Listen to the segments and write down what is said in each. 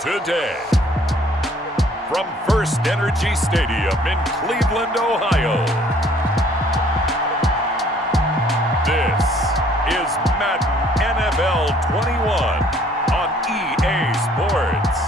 today. From First Energy Stadium in Cleveland, Ohio, this is Madden NFL 21 on EA Sports.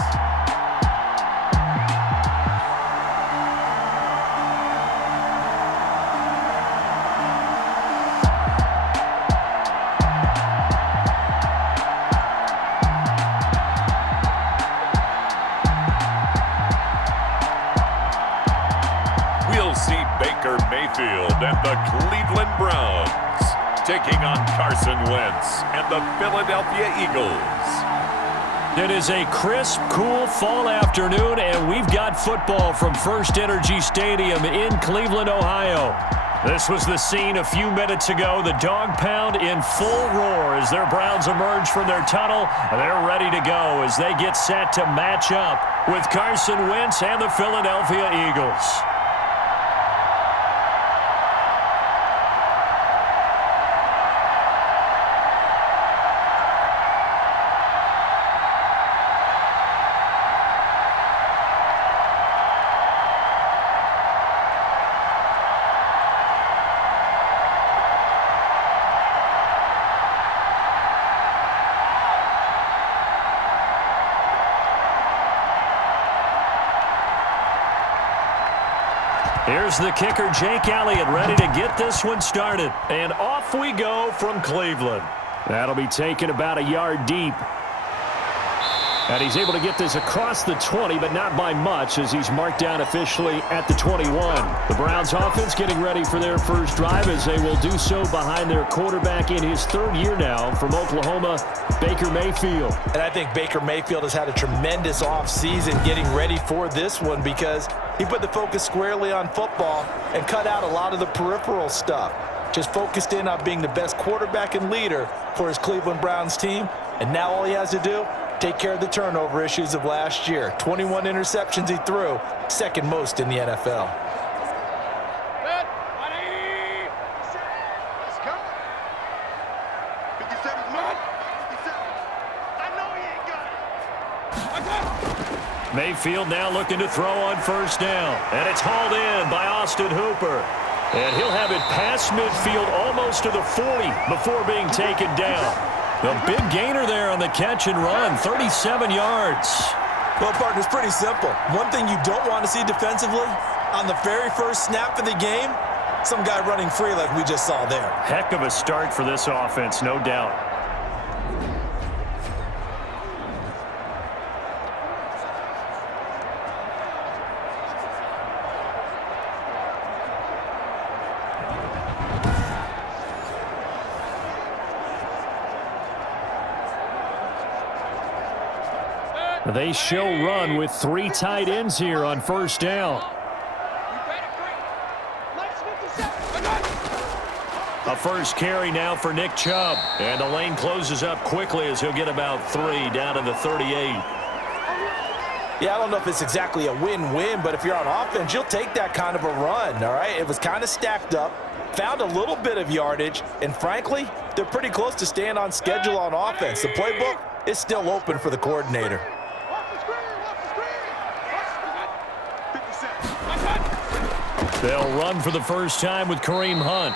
Baker Mayfield and the Cleveland Browns taking on Carson Wentz and the Philadelphia Eagles. It is a crisp, cool fall afternoon, and we've got football from First Energy Stadium in Cleveland, Ohio. This was the scene a few minutes ago. The dog pound in full roar as their Browns emerge from their tunnel. They're ready to go as they get set to match up with Carson Wentz and the Philadelphia Eagles. Here's the kicker, Jake Elliott, ready to get this one started. And off we go from Cleveland. That'll be taken about a yard deep. And he's able to get this across the 20, but not by much as he's marked down officially at the 21. The Browns offense getting ready for their first drive as they will do so behind their quarterback in his third year now from Oklahoma, Baker Mayfield. And I think Baker Mayfield has had a tremendous offseason getting ready for this one because he put the focus squarely on football and cut out a lot of the peripheral stuff. Just focused in on being the best quarterback and leader for his Cleveland Browns team. And now all he has to do, take care of the turnover issues of last year. 21 interceptions he threw, second most in the NFL. Mayfield now looking to throw on first down. And it's hauled in by Austin Hooper. And he'll have it past midfield almost to the 40 before being taken down. The big gainer there on the catch and run, 37 yards. Well, partner, it's pretty simple. One thing you don't want to see defensively, on the very first snap of the game, some guy running free like we just saw there. Heck of a start for this offense, no doubt. They show run with three tight ends here on first down. A first carry now for Nick Chubb. And the lane closes up quickly as he'll get about 3 down to the 38. Yeah, I don't know if it's exactly a win-win, but if you're on offense, you'll take that kind of a run, all right? It was kind of stacked up, found a little bit of yardage, and frankly, they're pretty close to staying on schedule on offense. The playbook is still open for the coordinator. They'll run for the first time with Kareem Hunt.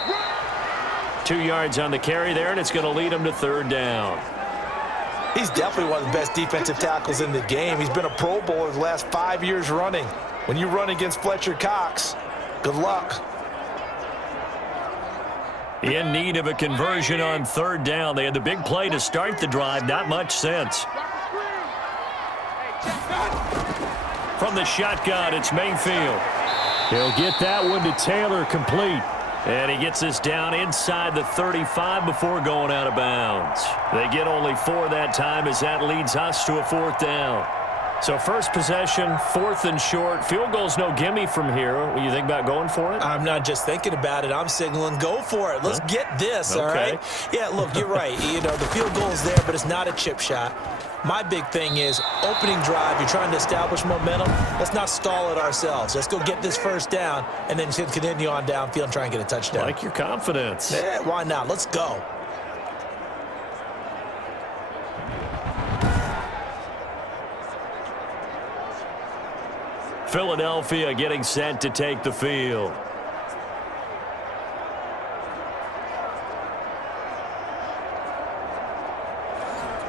2 yards on the carry there, and it's going to lead him to third down. He's definitely one of the best defensive tackles in the game. He's been a Pro Bowler the last 5 years running. When you run against Fletcher Cox, good luck. In need of a conversion on third down. They had the big play to start the drive. Not much sense. From the shotgun, it's Mayfield. He'll get that one to Taylor complete. And he gets this down inside the 35 before going out of bounds. They get only 4 that time as that leads us to a fourth down. So first possession, fourth and short. Field goal's no gimme from here. What do you think about going for it? I'm not just thinking about it. I'm signaling go for it. Let's get this, all right? Yeah, look, you're right. You know, the field goal is there, but it's not a chip shot. My big thing is opening drive. You're trying to establish momentum. Let's not stall it ourselves. Let's go get this first down and then continue on downfield and try and get a touchdown. I like your confidence. Yeah, why not? Let's go. Philadelphia getting set to take the field.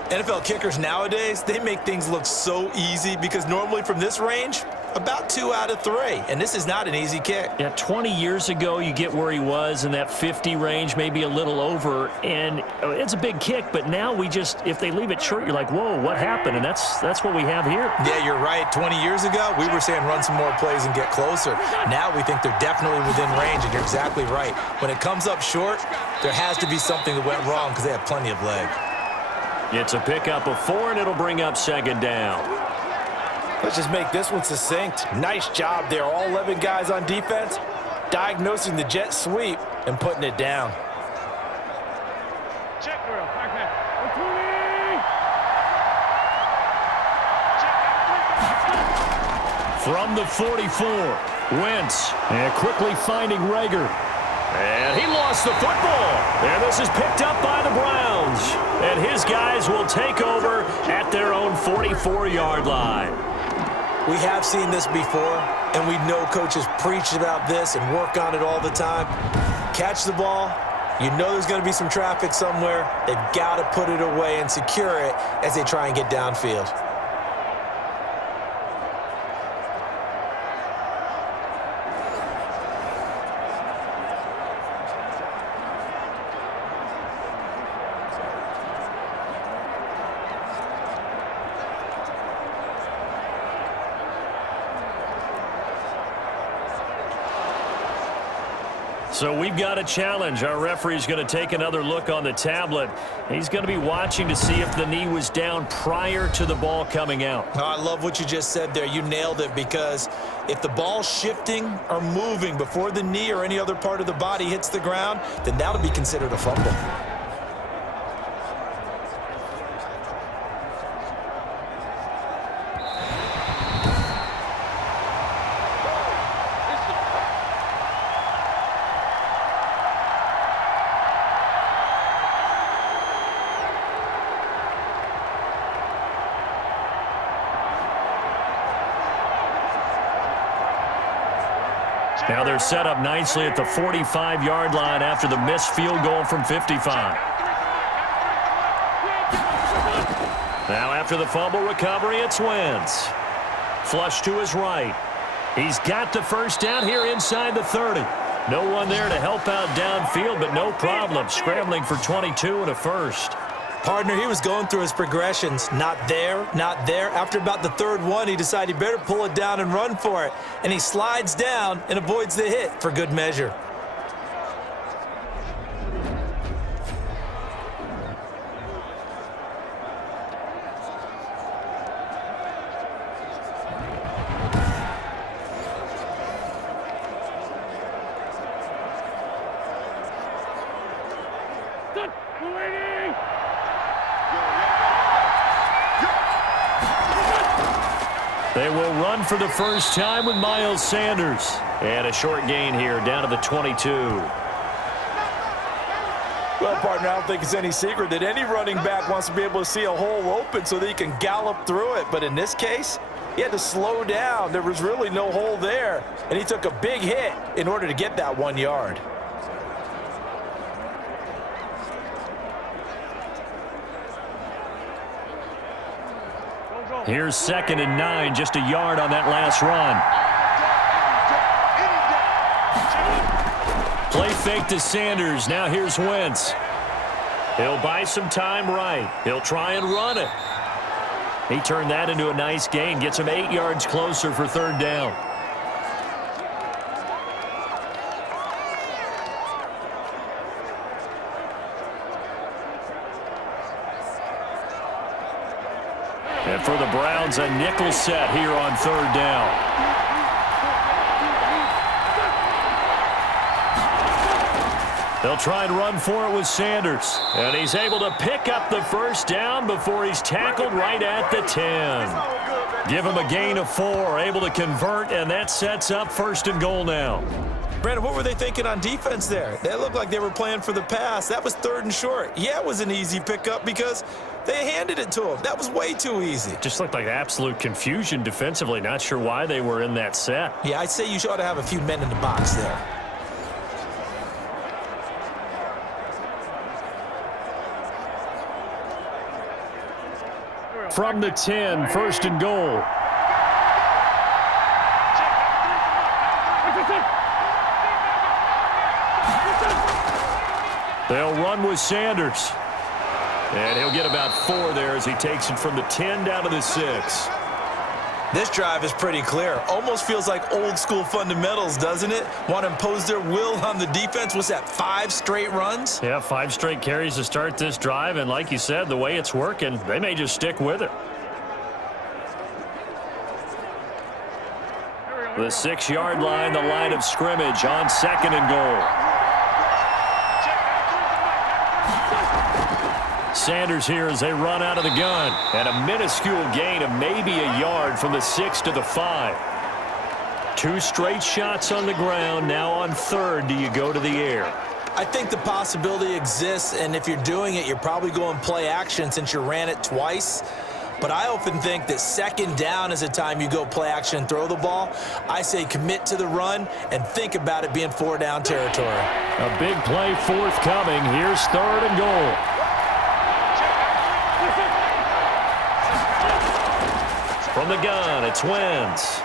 NFL kickers nowadays, they make things look so easy because normally from this range, about 2 out of 3. And this is not an easy kick. Yeah, 20 years ago, you get where he was in that 50 range, maybe a little over. And it's a big kick, but now we just, if they leave it short, you're like, whoa, what happened? And that's what we have here. Yeah, you're right. 20 years ago, we were saying run some more plays and get closer. Now we think they're definitely within range, and you're exactly right. When it comes up short, there has to be something that went wrong because they have plenty of leg. It's a pickup of 4, and it'll bring up second down. Let's just make this one succinct. Nice job there. All 11 guys on defense, diagnosing the jet sweep and putting it down. Check drill. From the 44, Wentz, and quickly finding Rager. And he lost the football. And this is picked up by the Browns. And his guys will take over at their own 44-yard line. We have seen this before, and we know coaches preach about this and work on it all the time. Catch the ball. You know there's going to be some traffic somewhere. They've got to put it away and secure it as they try and get downfield. So we've got a challenge. Our referee's going to take another look on the tablet. He's going to be watching to see if the knee was down prior to the ball coming out. Oh, I love what you just said there. You nailed it, because if the ball's shifting or moving before the knee or any other part of the body hits the ground, then that'll be considered a fumble. Now they're set up nicely at the 45-yard line after the missed field goal from 55. Now after the fumble recovery, it's Wentz. Flush to his right. He's got the first down here inside the 30. No one there to help out downfield, but no problem. Scrambling for 22 and a first. Partner, he was going through his progressions. Not there, not there. After about the third one, he decided he better pull it down and run for it. And he slides down and avoids the hit for good measure. They will run for the first time with Miles Sanders. And a short gain here down to the 22. Well, partner, I don't think it's any secret that any running back wants to be able to see a hole open so that he can gallop through it. But in this case, he had to slow down. There was really no hole there. And he took a big hit in order to get that 1 yard. Here's 2nd and 9, just a yard on that last run. Play fake to Sanders. Now here's Wentz. He'll buy some time right. He'll try and run it. He turned that into a nice gain. Gets him 8 yards closer for 3rd down. And for the Browns, a nickel set here on 3rd down. They'll try and run for it with Sanders. And he's able to pick up the first down before he's tackled right at the 10. Give him a gain of 4, able to convert, and that sets up 1st and goal now. Brandon, what were they thinking on defense there? They looked like they were playing for the pass. That was 3rd and short. Yeah, it was an easy pickup because they handed it to him. That was way too easy. Just looked like absolute confusion defensively. Not sure why they were in that set. Yeah, I'd say you ought to have a few men in the box there. From the 10, 1st and goal. They'll run with Sanders. And he'll get about 4 there as he takes it from the 10 down to the 6. This drive is pretty clear. Almost feels like old school fundamentals, doesn't it? Want to impose their will on the defense. What's that, 5 straight runs? Yeah, 5 straight carries to start this drive. And like you said, the way it's working, they may just stick with it. The 6-yard line, the line of scrimmage on 2nd and goal. Sanders here as they run out of the gun. And a minuscule gain of maybe a yard from the 6 to the 5. 2 straight shots on the ground. Now on 3rd, do you go to the air? I think the possibility exists, and if you're doing it, you're probably going play action since you ran it twice. But I often think that 2nd down is a time you go play action and throw the ball. I say commit to the run and think about it being 4-down territory. A big play forthcoming. Here's 3rd and goal. From the gun, it's Wentz.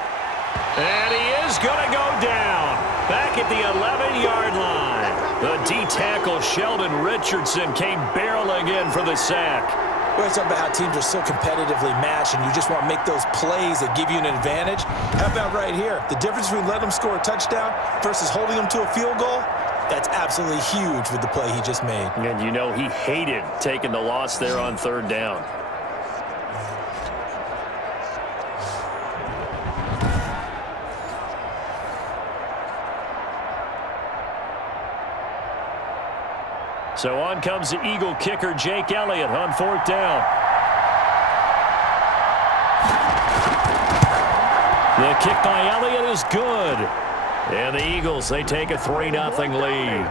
And he is going to go down. Back at the 11-yard line. The D-tackle Sheldon Richardson came barreling in for the sack. We're talking about how teams are so competitively matched, and you just want to make those plays that give you an advantage. How about right here? The difference between letting them score a touchdown versus holding them to a field goal, that's absolutely huge with the play he just made. And you know he hated taking the loss there on 3rd down. So on comes the Eagle kicker, Jake Elliott, on 4th down. The kick by Elliott is good. And the Eagles, they take a 3-0 lead.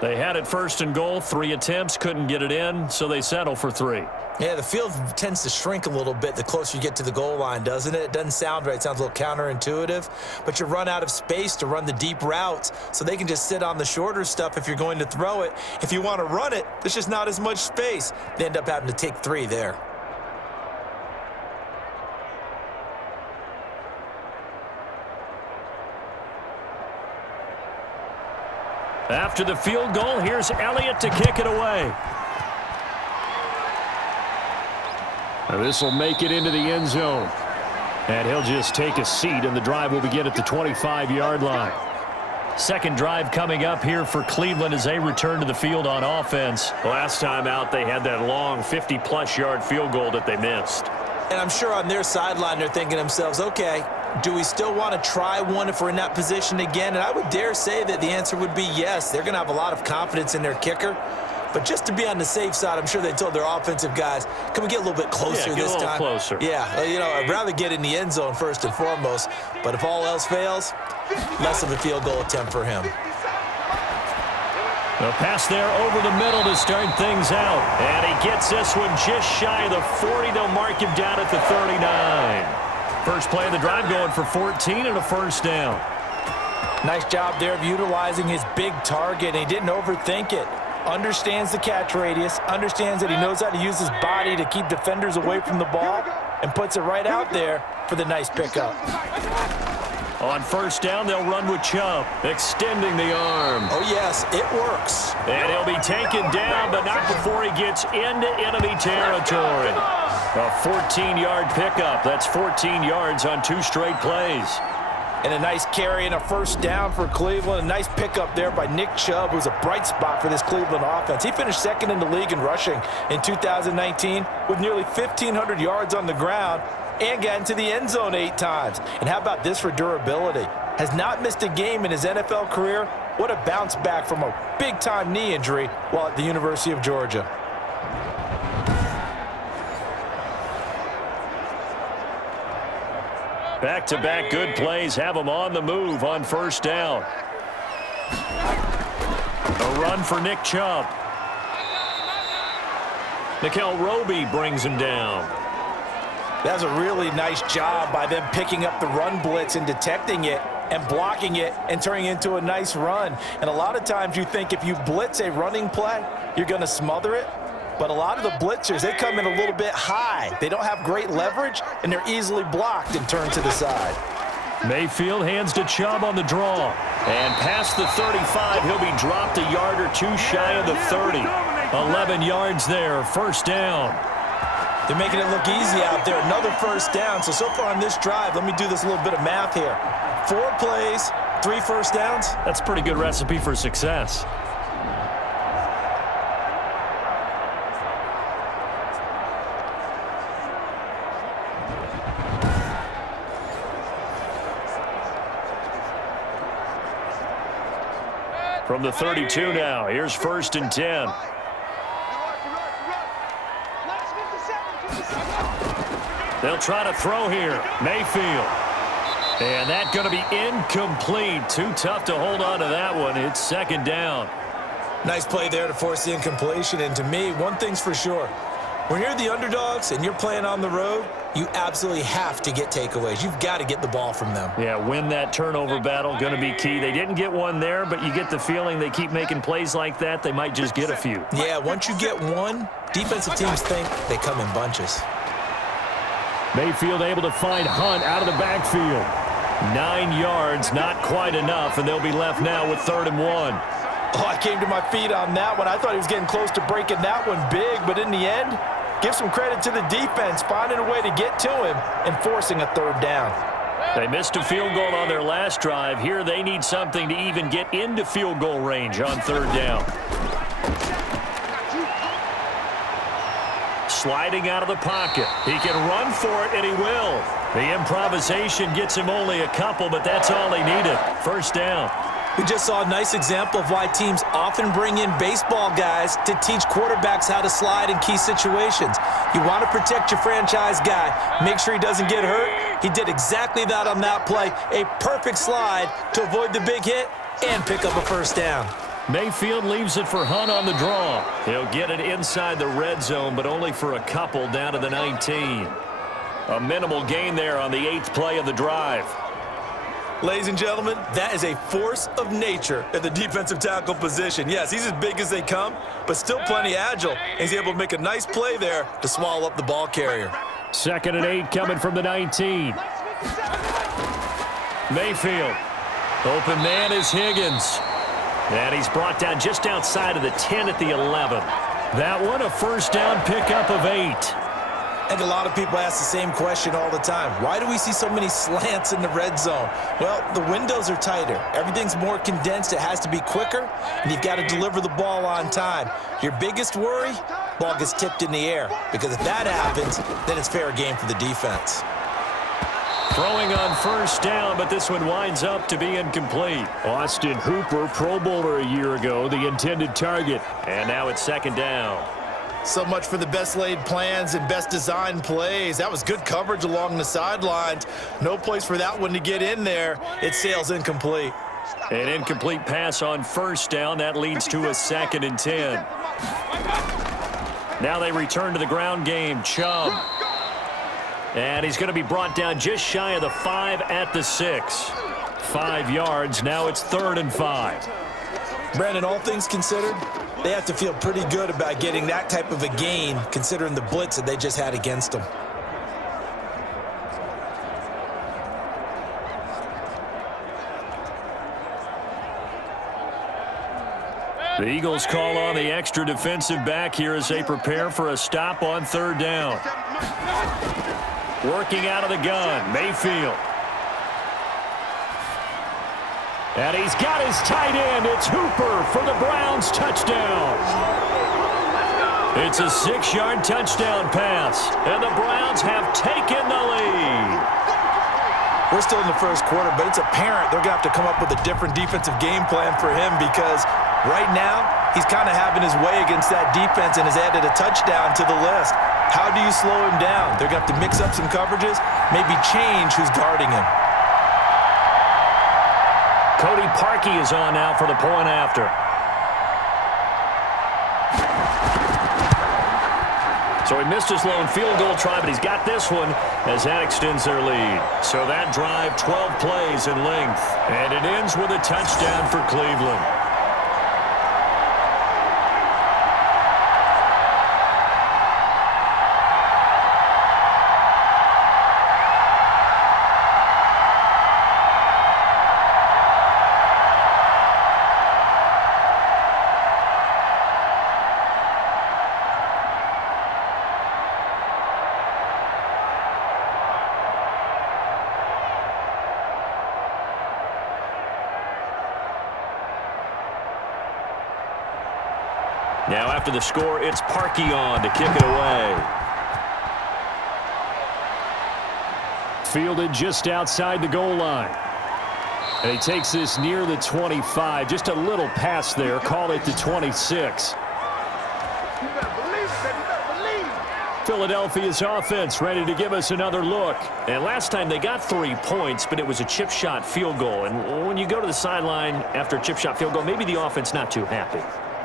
They had it 1st and goal, 3 attempts, couldn't get it in, so they settle for 3. Yeah, the field tends to shrink a little bit the closer you get to the goal line, doesn't it? It doesn't sound right. It sounds a little counterintuitive. But you run out of space to run the deep routes, so they can just sit on the shorter stuff if you're going to throw it. If you want to run it, there's just not as much space. They end up having to take 3 there. After the field goal, here's Elliott to kick it away. This will make it into the end zone. And he'll just take a seat, and the drive will begin at the 25-yard line. 2nd drive coming up here for Cleveland as they return to the field on offense. Last time out, they had that long 50-plus yard field goal that they missed. And I'm sure on their sideline they're thinking to themselves, okay, do we still want to try one if we're in that position again? And I would dare say that the answer would be yes. They're going to have a lot of confidence in their kicker. But just to be on the safe side, I'm sure they told their offensive guys, can we get a little bit closer this time? Yeah, get a little closer. Yeah, you know, I'd rather get in the end zone first and foremost. But if all else fails, less of a field goal attempt for him. The pass there over the middle to start things out. And he gets this one just shy of the 40. They'll mark him down at the 39. First play of the drive going for 14 and a 1st down. Nice job there of utilizing his big target. He didn't overthink it. Understands the catch radius, understands that he knows how to use his body to keep defenders away from the ball, and puts it right out there for the nice pickup. On 1st down, they'll run with Chubb, extending the arm. Oh, yes, it works. And he'll be taken down, but not before he gets into enemy territory. A 14-yard pickup. That's 14 yards on 2 straight plays. And a nice carry and a 1st down for Cleveland. A nice pickup there by Nick Chubb, who's a bright spot for this Cleveland offense. He finished 2nd in the league in rushing in 2019 with nearly 1,500 yards on the ground and got into the end zone 8 times. And how about this for durability? Has not missed a game in his NFL career. What a bounce back from a big-time knee injury while at the University of Georgia. Back-to-back good plays have them on the move on first down. A run for Nick Chubb. Nikhil Roby brings him down. That's a really nice job by them picking up the run blitz and detecting it and blocking it and turning it into a nice run. And a lot of times you think if you blitz a running play, you're going to smother it. But a lot of the blitzers, they come in a little bit high. They don't have great leverage, and they're easily blocked and turned to the side. Mayfield hands to Chubb on the draw. And past the 35, he'll be dropped a yard or two shy of the 30. 11 yards there, first down. They're making it look easy out there. Another first down. So far on this drive, let me do this little bit of math here. 4 plays, 3 first downs. That's a pretty good recipe for success. From the 32 now, here's 1st and 10. They'll try to throw here. Mayfield. And that's going to be incomplete. Too tough to hold on to that one. It's 2nd down. Nice play there to force the incompletion. And to me, one thing's for sure. When you're the underdogs and you're playing on the road, you absolutely have to get takeaways. You've got to get the ball from them. Yeah, win that turnover battle, going to be key. They didn't get one there, but you get the feeling they keep making plays like that, they might just get a few. Yeah, once you get one, defensive teams think they come in bunches. Mayfield able to find Hunt out of the backfield. 9 yards, not quite enough, and they'll be left now with 3rd and 1. Oh, I came to my feet on that one. I thought he was getting close to breaking that one big, but in the end, give some credit to the defense, finding a way to get to him and forcing a 3rd down. They missed a field goal on their last drive. Here they need something to even get into field goal range on 3rd down. Sliding out of the pocket. He can run for it, and he will. The improvisation gets him only a couple, but that's all he needed. 1st down. We just saw a nice example of why teams often bring in baseball guys to teach quarterbacks how to slide in key situations. You want to protect your franchise guy. Make sure he doesn't get hurt. He did exactly that on that play. A perfect slide to avoid the big hit and pick up a 1st down. Mayfield leaves it for Hunt on the draw. He'll get it inside the red zone, but only for a couple down to the 19. A minimal gain there on the 8th play of the drive. Ladies and gentlemen, that is a force of nature at the defensive tackle position. Yes, he's as big as they come, but still plenty agile. He's able to make a nice play there to swallow up the ball carrier. 2nd and 8 coming from the 19. Mayfield. Open man is Higgins. And he's brought down just outside of the 10 at the 11. That one a 1st down pickup of 8. I think a lot of people ask the same question all the time. Why do we see so many slants in the red zone? Well, the windows are tighter. Everything's more condensed. It has to be quicker, and you've got to deliver the ball on time. Your biggest worry, ball gets tipped in the air, because if that happens, then it's fair game for the defense. Throwing on 1st down, but this one winds up to be incomplete. Austin Hooper, Pro Bowler a year ago, the intended target. And now it's 2nd down. So much for the best laid plans and best designed plays. That was good coverage along the sidelines. No place for that one to get in there. It sails incomplete. An incomplete pass on 1st down. That leads to a 2nd and 10. Now they return to the ground game. Chubb. And he's going to be brought down just shy of the 5 at the 6. 5 yards. Now it's 3rd and 5. Brandon, all things considered, they have to feel pretty good about getting that type of a gain, considering the blitz that they just had against them. The Eagles call on the extra defensive back here as they prepare for a stop on 3rd down. Working out of the gun, Mayfield. And he's got his tight end. It's Hooper for the Browns touchdown. It's a 6-yard touchdown pass, and the Browns have taken the lead. We're still in the 1st quarter, but it's apparent they're going to have to come up with a different defensive game plan for him, because right now he's kind of having his way against that defense and has added a touchdown to the list. How do you slow him down? They're going to have to mix up some coverages maybe change who's guarding him. Cody Parkey is on now for the point after. So he missed his lone field goal try, but he's got this one as that extends their lead. So that drive, 12 plays in length, and it ends with a touchdown for Cleveland. Now after the score, it's Parkey on to kick it away. Fielded just outside the goal line. And he takes this near the 25. Just a little pass there. Call it the 26. Philadelphia's offense ready to give us another look. And last time they got 3 points, but it was a chip shot field goal. And when you go to the sideline after a chip shot field goal, maybe the offense not too happy.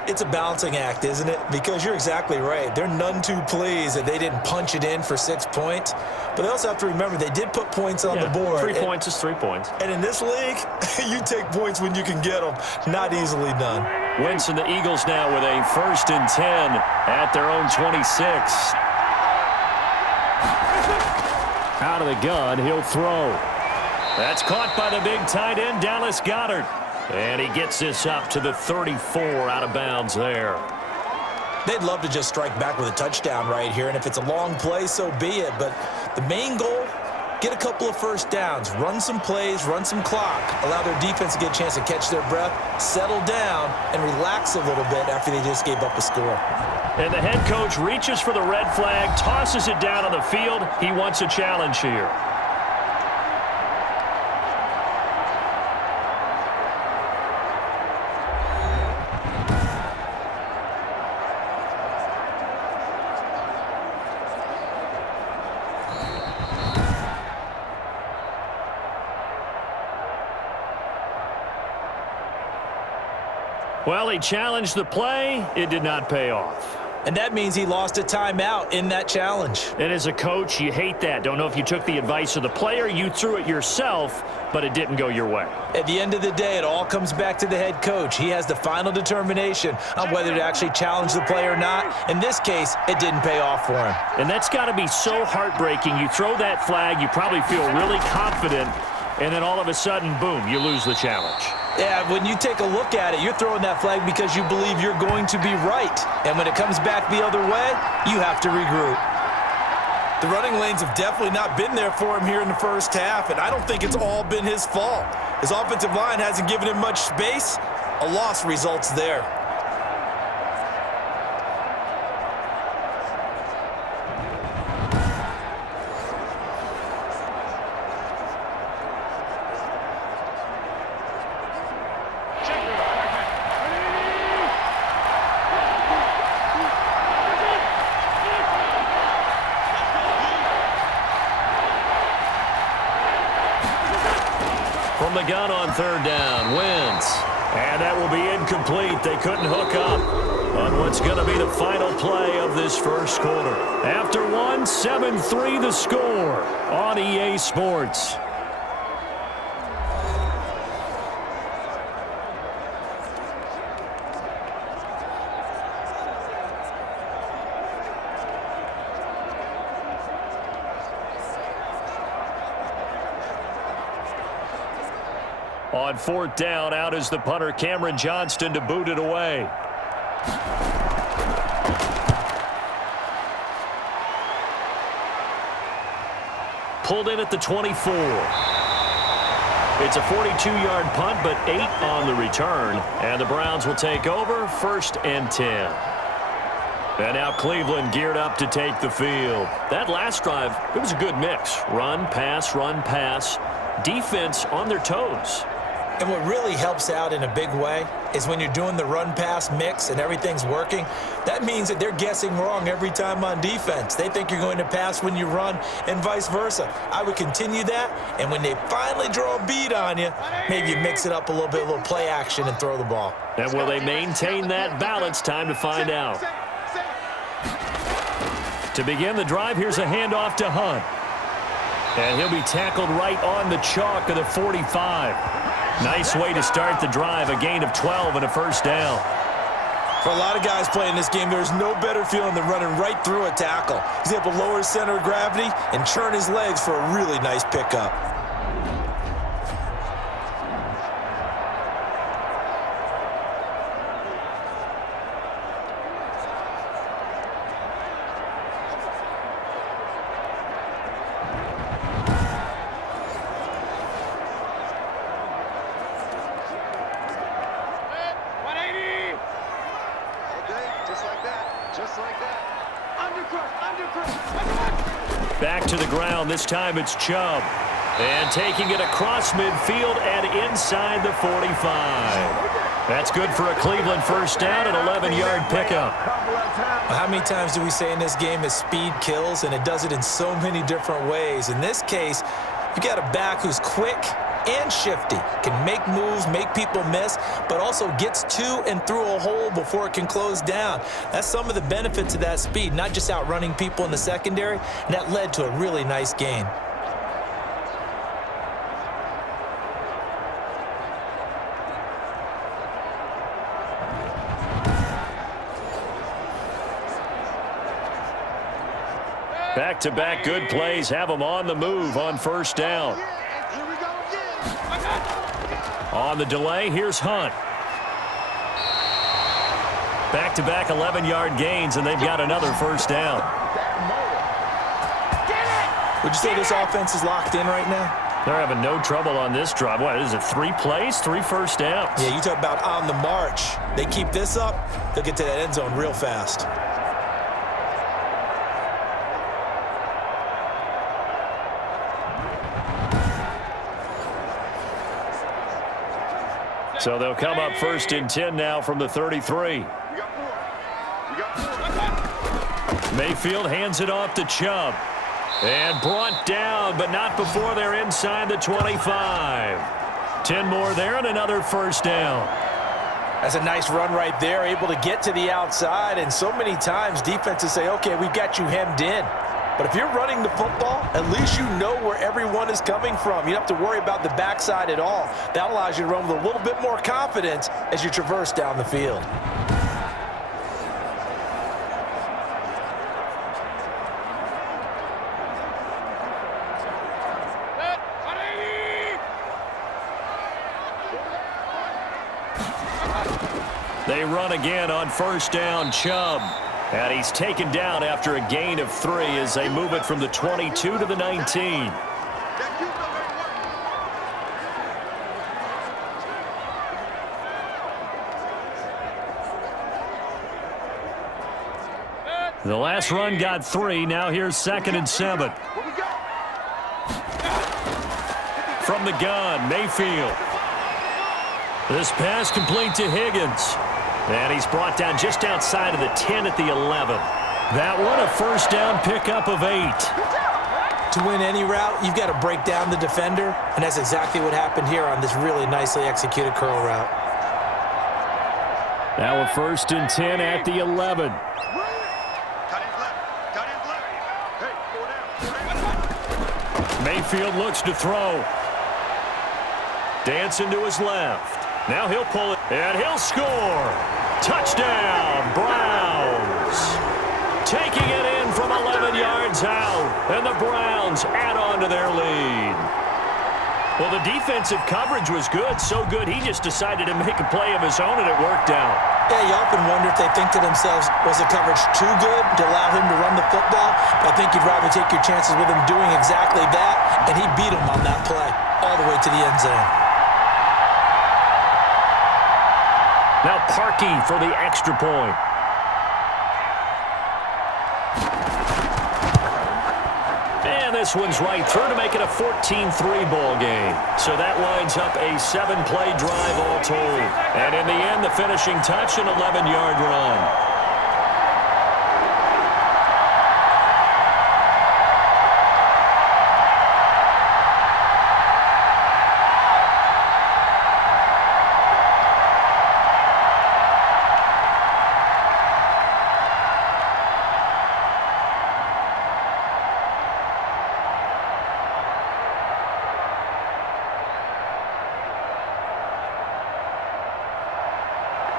It's a balancing act, isn't it? Because you're exactly right. They're none too pleased that they didn't punch it in for 6 points. But they also have to remember they did put points on the board. 3 points is 3 points. And in this league, you take points when you can get them. Not easily done. Wentz and the Eagles now with a 1st and 10 at their own 26. Out of the gun, he'll throw. That's caught by the big tight end, Dallas Goedert. And he gets this up to the 34 out of bounds there. They'd love to just strike back with a touchdown right here, and if it's a long play, so be it. But the main goal, get a couple of first downs, run some plays, run some clock, allow their defense to get a chance to catch their breath, settle down, and relax a little bit after they just gave up a score. And the head coach reaches for the red flag, tosses it down on the field. He wants a challenge here. Well, he challenged the play. It did not pay off. And that means he lost a timeout in that challenge. And as a coach, you hate that. Don't know if you took the advice of the player, you threw it yourself, but it didn't go your way. At the end of the day, it all comes back to the head coach. He has the final determination on whether to actually challenge the play or not. In this case, it didn't pay off for him. And that's got to be so heartbreaking. You throw that flag, you probably feel really confident, and then all of a sudden, boom, you lose the challenge. Yeah, when you take a look at it, you're throwing that flag because you believe you're going to be right. And when it comes back the other way, you have to regroup. The running lanes have definitely not been there for him here in the first half, and I don't think it's all been his fault. His offensive line hasn't given him much space. A loss results there. From the gun on 3rd down, Wentz. And that will be incomplete. They couldn't hook up on what's going to be the final play of this first quarter. After one, 7-3 the score on EA Sports. On 4th down, out is the punter, Cameron Johnston, to boot it away. Pulled in at the 24. It's a 42-yard punt, but 8 on the return. And the Browns will take over, 1st and 10. And now Cleveland geared up to take the field. That last drive, it was a good mix. Run, pass, defense on their toes. And what really helps out in a big way is when you're doing the run-pass mix and everything's working, that means that they're guessing wrong every time on defense. They think you're going to pass when you run and vice versa. I would continue that, and when they finally draw a bead on you, maybe you mix it up a little bit, a little play action, and throw the ball. And will they maintain that balance? Time to find out. To begin the drive, here's a handoff to Hunt. And he'll be tackled right on the chalk of the 45. Nice way to start the drive, a gain of 12 and a first down. For a lot of guys playing this game, there's no better feeling than running right through a tackle. He's able to lower his center of gravity and churn his legs for a really nice pickup. Back to the ground. This time it's Chubb. And taking it across midfield and inside the 45. That's good for a Cleveland first down, an 11-yard pickup. How many times do we say in this game that speed kills, and it does it in so many different ways? In this case, you got a back who's quick and shifty, can make moves, make people miss, but also gets to and through a hole before it can close down. That's some of the benefits of that speed, not just outrunning people in the secondary, and that led to a really nice gain. Back-to-back good plays have them on the move on first down. On the delay, here's Hunt. Back-to-back 11-yard gains, and they've got another first down. Would you say this offense is locked in right now? They're having no trouble on this drive. What is it, 3 plays, 3 first downs? Yeah, you talk about on the march. They keep this up, they'll get to that end zone real fast. So they'll come up first and 10 now from the 33. Mayfield hands it off to Chubb. And brought down, but not before they're inside the 25. 10 more there and another first down. That's a nice run right there, able to get to the outside. And so many times defenses say, okay, we've got you hemmed in. But if you're running the football, at least you know where everyone is coming from. You don't have to worry about the backside at all. That allows you to run with a little bit more confidence as you traverse down the field. They run again on first down, Chubb. And he's taken down after a gain of 3 as they move it from the 22 to the 19. The last run got 3. Now here's 2nd and 7. From the gun, Mayfield. This pass complete to Higgins. And he's brought down just outside of the 10 at the 11. That one, a first down pickup of 8. To win any route, you've got to break down the defender, and that's exactly what happened here on this really nicely executed curl route. Now a first and 10 at the 11. Mayfield looks to throw. Dancing to his left. Now he'll pull it, and he'll score. Touchdown, Browns. Taking it in from 11 yards out, and the Browns add on to their lead. Well, the defensive coverage was good, so good he just decided to make a play of his own, and it worked out. Yeah, you often wonder if they think to themselves, was the coverage too good to allow him to run the football? But I think you'd rather take your chances with him doing exactly that, and he beat him on that play all the way to the end zone. Now Parkey for the extra point. this one's right through to make it a 14-3 ball game. So that winds up a 7-play drive all told. And in the end, the finishing touch, an 11-yard run.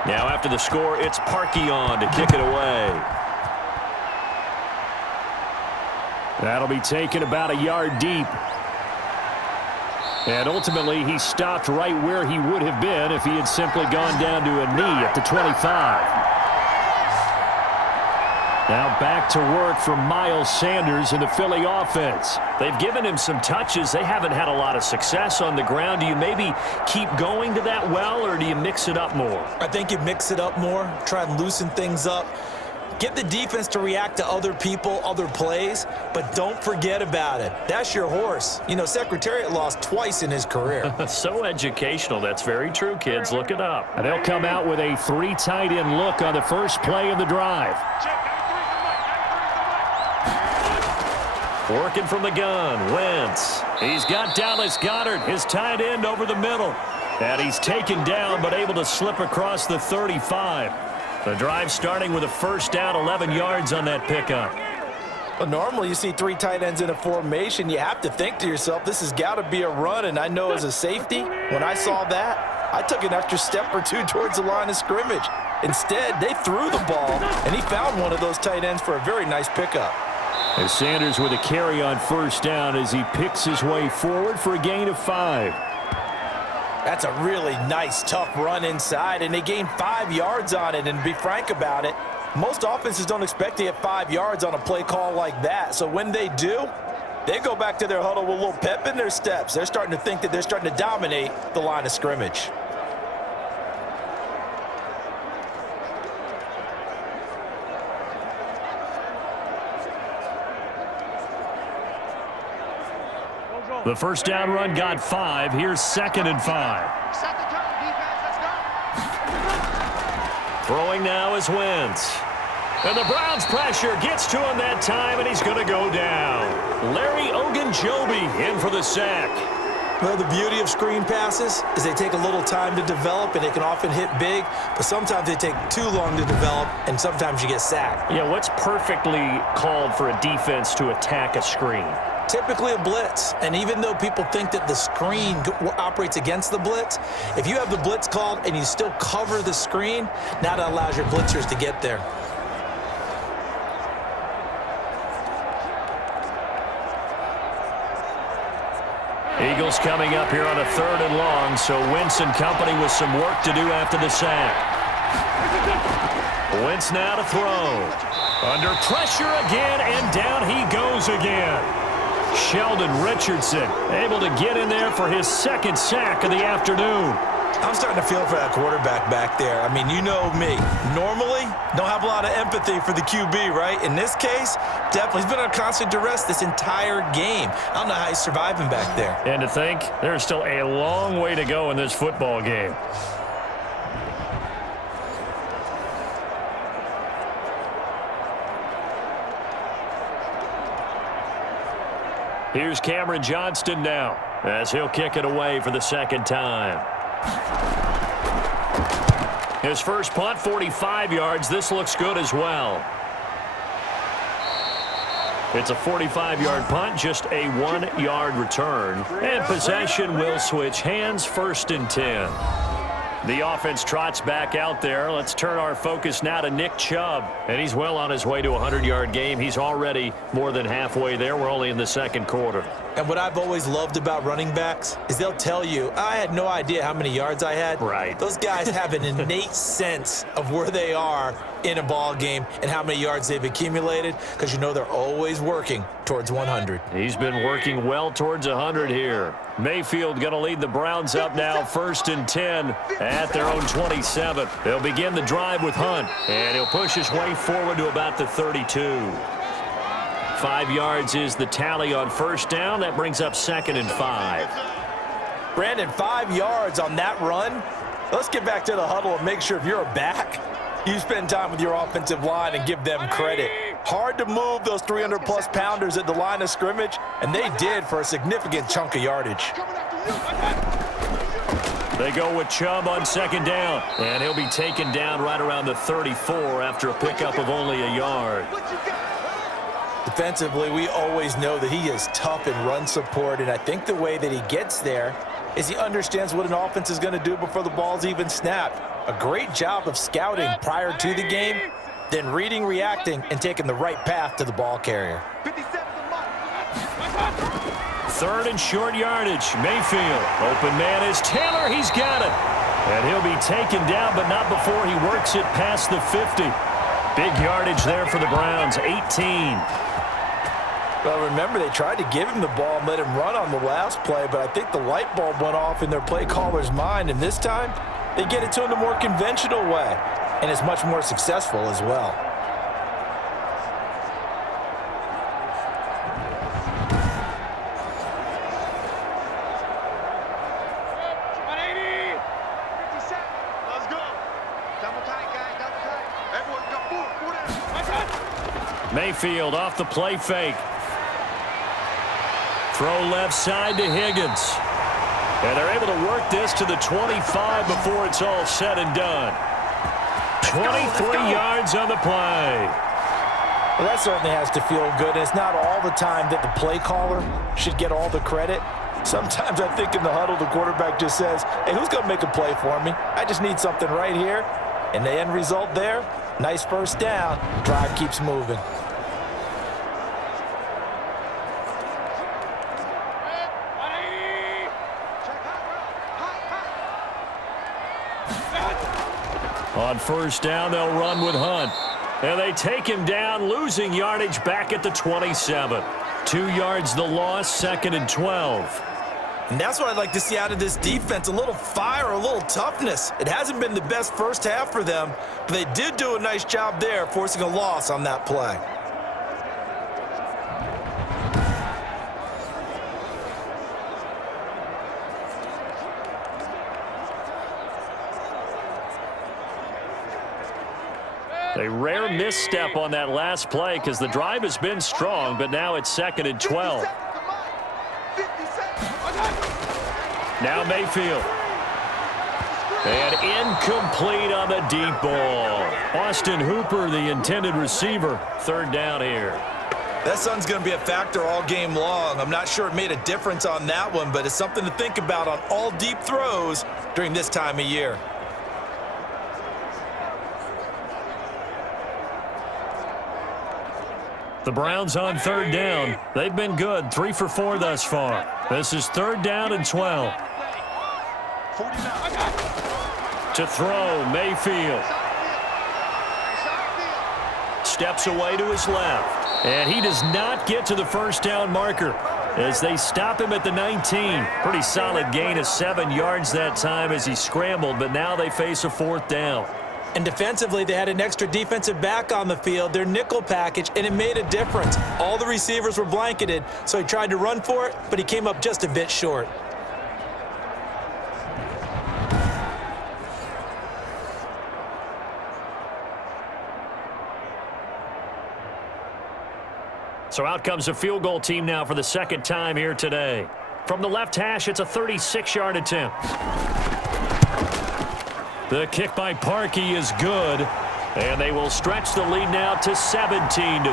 Now after the score, it's Parkey on to kick it away. That'll be taken about a yard deep. And ultimately, he stopped right where he would have been if he had simply gone down to a knee at the 25. Now back to work for Miles Sanders in the Philly offense. They've given him some touches. They haven't had a lot of success on the ground. Do you maybe keep going to that well, or do you mix it up more? I think you mix it up more, try and loosen things up. Get the defense to react to other people, other plays, but don't forget about it. That's your horse. You know, Secretariat lost twice in his career. So educational. That's very true, kids. Look it up. And they'll come out with a 3 tight end look on the first play of the drive. Working from the gun, Wentz. He's got Dallas Goedert, his tight end, over the middle. And he's taken down, but able to slip across the 35. The drive starting with a first down, 11 yards on that pickup. Well, normally you see 3 tight ends in a formation. You have to think to yourself, this has got to be a run. And I know as a safety, when I saw that, I took an extra step or two towards the line of scrimmage. Instead, they threw the ball, and he found one of those tight ends for a very nice pickup. As Sanders with a carry on first down as he picks his way forward for a gain of 5. That's a really nice, tough run inside, and they gained 5 yards on it. And to be frank about it, most offenses don't expect to get 5 yards on a play call like that. So when they do, they go back to their huddle with a little pep in their steps. They're starting to think that they're starting to dominate the line of scrimmage. The first down run got 5. Here's 2nd and 5. Set the tone, defense. Let's go. Throwing now is Wentz. And the Browns pressure gets to him that time, and he's going to go down. Larry Ogunjobi in for the sack. Well, the beauty of screen passes is they take a little time to develop, and they can often hit big, but sometimes they take too long to develop, and sometimes you get sacked. Yeah, what's perfectly called for a defense to attack a screen? Typically a blitz, and even though people think that the screen operates against the blitz, if you have the blitz called and you still cover the screen, now that allows your blitzers to get there. Eagles coming up here on a 3rd and long, so Wentz and company with some work to do after the sack. Wentz now to throw. Under pressure again, and down he goes again. Sheldon Richardson able to get in there for his 2nd sack of the afternoon. I'm starting to feel for that quarterback back there. I mean, you know me. Normally, don't have a lot of empathy for the QB, right? In this case, definitely. He's been under constant duress this entire game. I don't know how he's surviving back there. And to think, there's still a long way to go in this football game. Here's Cameron Johnston now as he'll kick it away for the 2nd time. His first punt, 45 yards. This looks good as well. It's a 45-yard punt, just a 1-yard return. And possession will switch hands, 1st and 10. The offense trots back out there. Let's turn our focus now to Nick Chubb. And he's well on his way to a 100-yard game. He's already more than halfway there. We're only in the 2nd quarter. And what I've always loved about running backs is they'll tell you, I had no idea how many yards I had. Right. Those guys have an innate sense of where they are in a ball game and how many yards they've accumulated, because you know they're always working towards 100. He's been working well towards 100 here. Mayfield going to lead the Browns up now, 1st and 10 at their own 27. They'll begin the drive with Hunt, and he'll push his way forward to about the 32. 5 yards is the tally on first down. That brings up 2nd and 5. Brandon, 5 yards on that run. Let's get back to the huddle and make sure if you're a back, you spend time with your offensive line and give them credit. Hard to move those 300-plus pounders at the line of scrimmage, and they did for a significant chunk of yardage. They go with Chubb on 2nd down, and he'll be taken down right around the 34 after a pickup of only a yard. Defensively, we always know that he is tough in run support, and I think the way that he gets there is he understands what an offense is going to do before the ball's even snapped. A great job of scouting prior to the game, then reading, reacting, and taking the right path to the ball carrier. 3rd and short yardage. Mayfield. Open man is Taylor. He's got it. And he'll be taken down, but not before he works it past the 50. Big yardage there for the Browns, 18. Well, remember, they tried to give him the ball and let him run on the last play, but I think the light bulb went off in their play caller's mind, and this time they get it to him the more conventional way, and it's much more successful as well. Mayfield off the play fake. Throw left side to Higgins. And they're able to work this to the 25 before it's all said and done. 23 yards on the play. Well, that certainly has to feel good. It's not all the time that the play caller should get all the credit. Sometimes I think in the huddle, the quarterback just says, hey, who's going to make a play for me? I just need something right here. And the end result there, nice first down. Drive keeps moving. On first down, they'll run with Hunt. And they take him down, losing yardage back at the 27. 2 yards the loss, 2nd and 12. And that's what I'd like to see out of this defense, a little fire, a little toughness. It hasn't been the best first half for them, but they did do a nice job there, forcing a loss on that play. A rare misstep on that last play because the drive has been strong, but now it's 2nd and 12. Now Mayfield. And incomplete on the deep ball. Austin Hooper, the intended receiver. 3rd down here. That sun's going to be a factor all game long. I'm not sure it made a difference on that one, but it's something to think about on all deep throws during this time of year. The Browns on 3rd down. They've been good, 3 for 4 thus far. This is 3rd down and 12. To throw, Mayfield. Steps away to his left. And he does not get to the first down marker as they stop him at the 19. Pretty solid gain of 7 yards that time as he scrambled, but now they face a 4th down. And defensively, they had an extra defensive back on the field, their nickel package, and it made a difference. All the receivers were blanketed, so he tried to run for it, but he came up just a bit short. So out comes a field goal team now for the 2nd time here today. From the left hash, it's a 36-yard attempt. The kick by Parkey is good, and they will stretch the lead now to 17-3.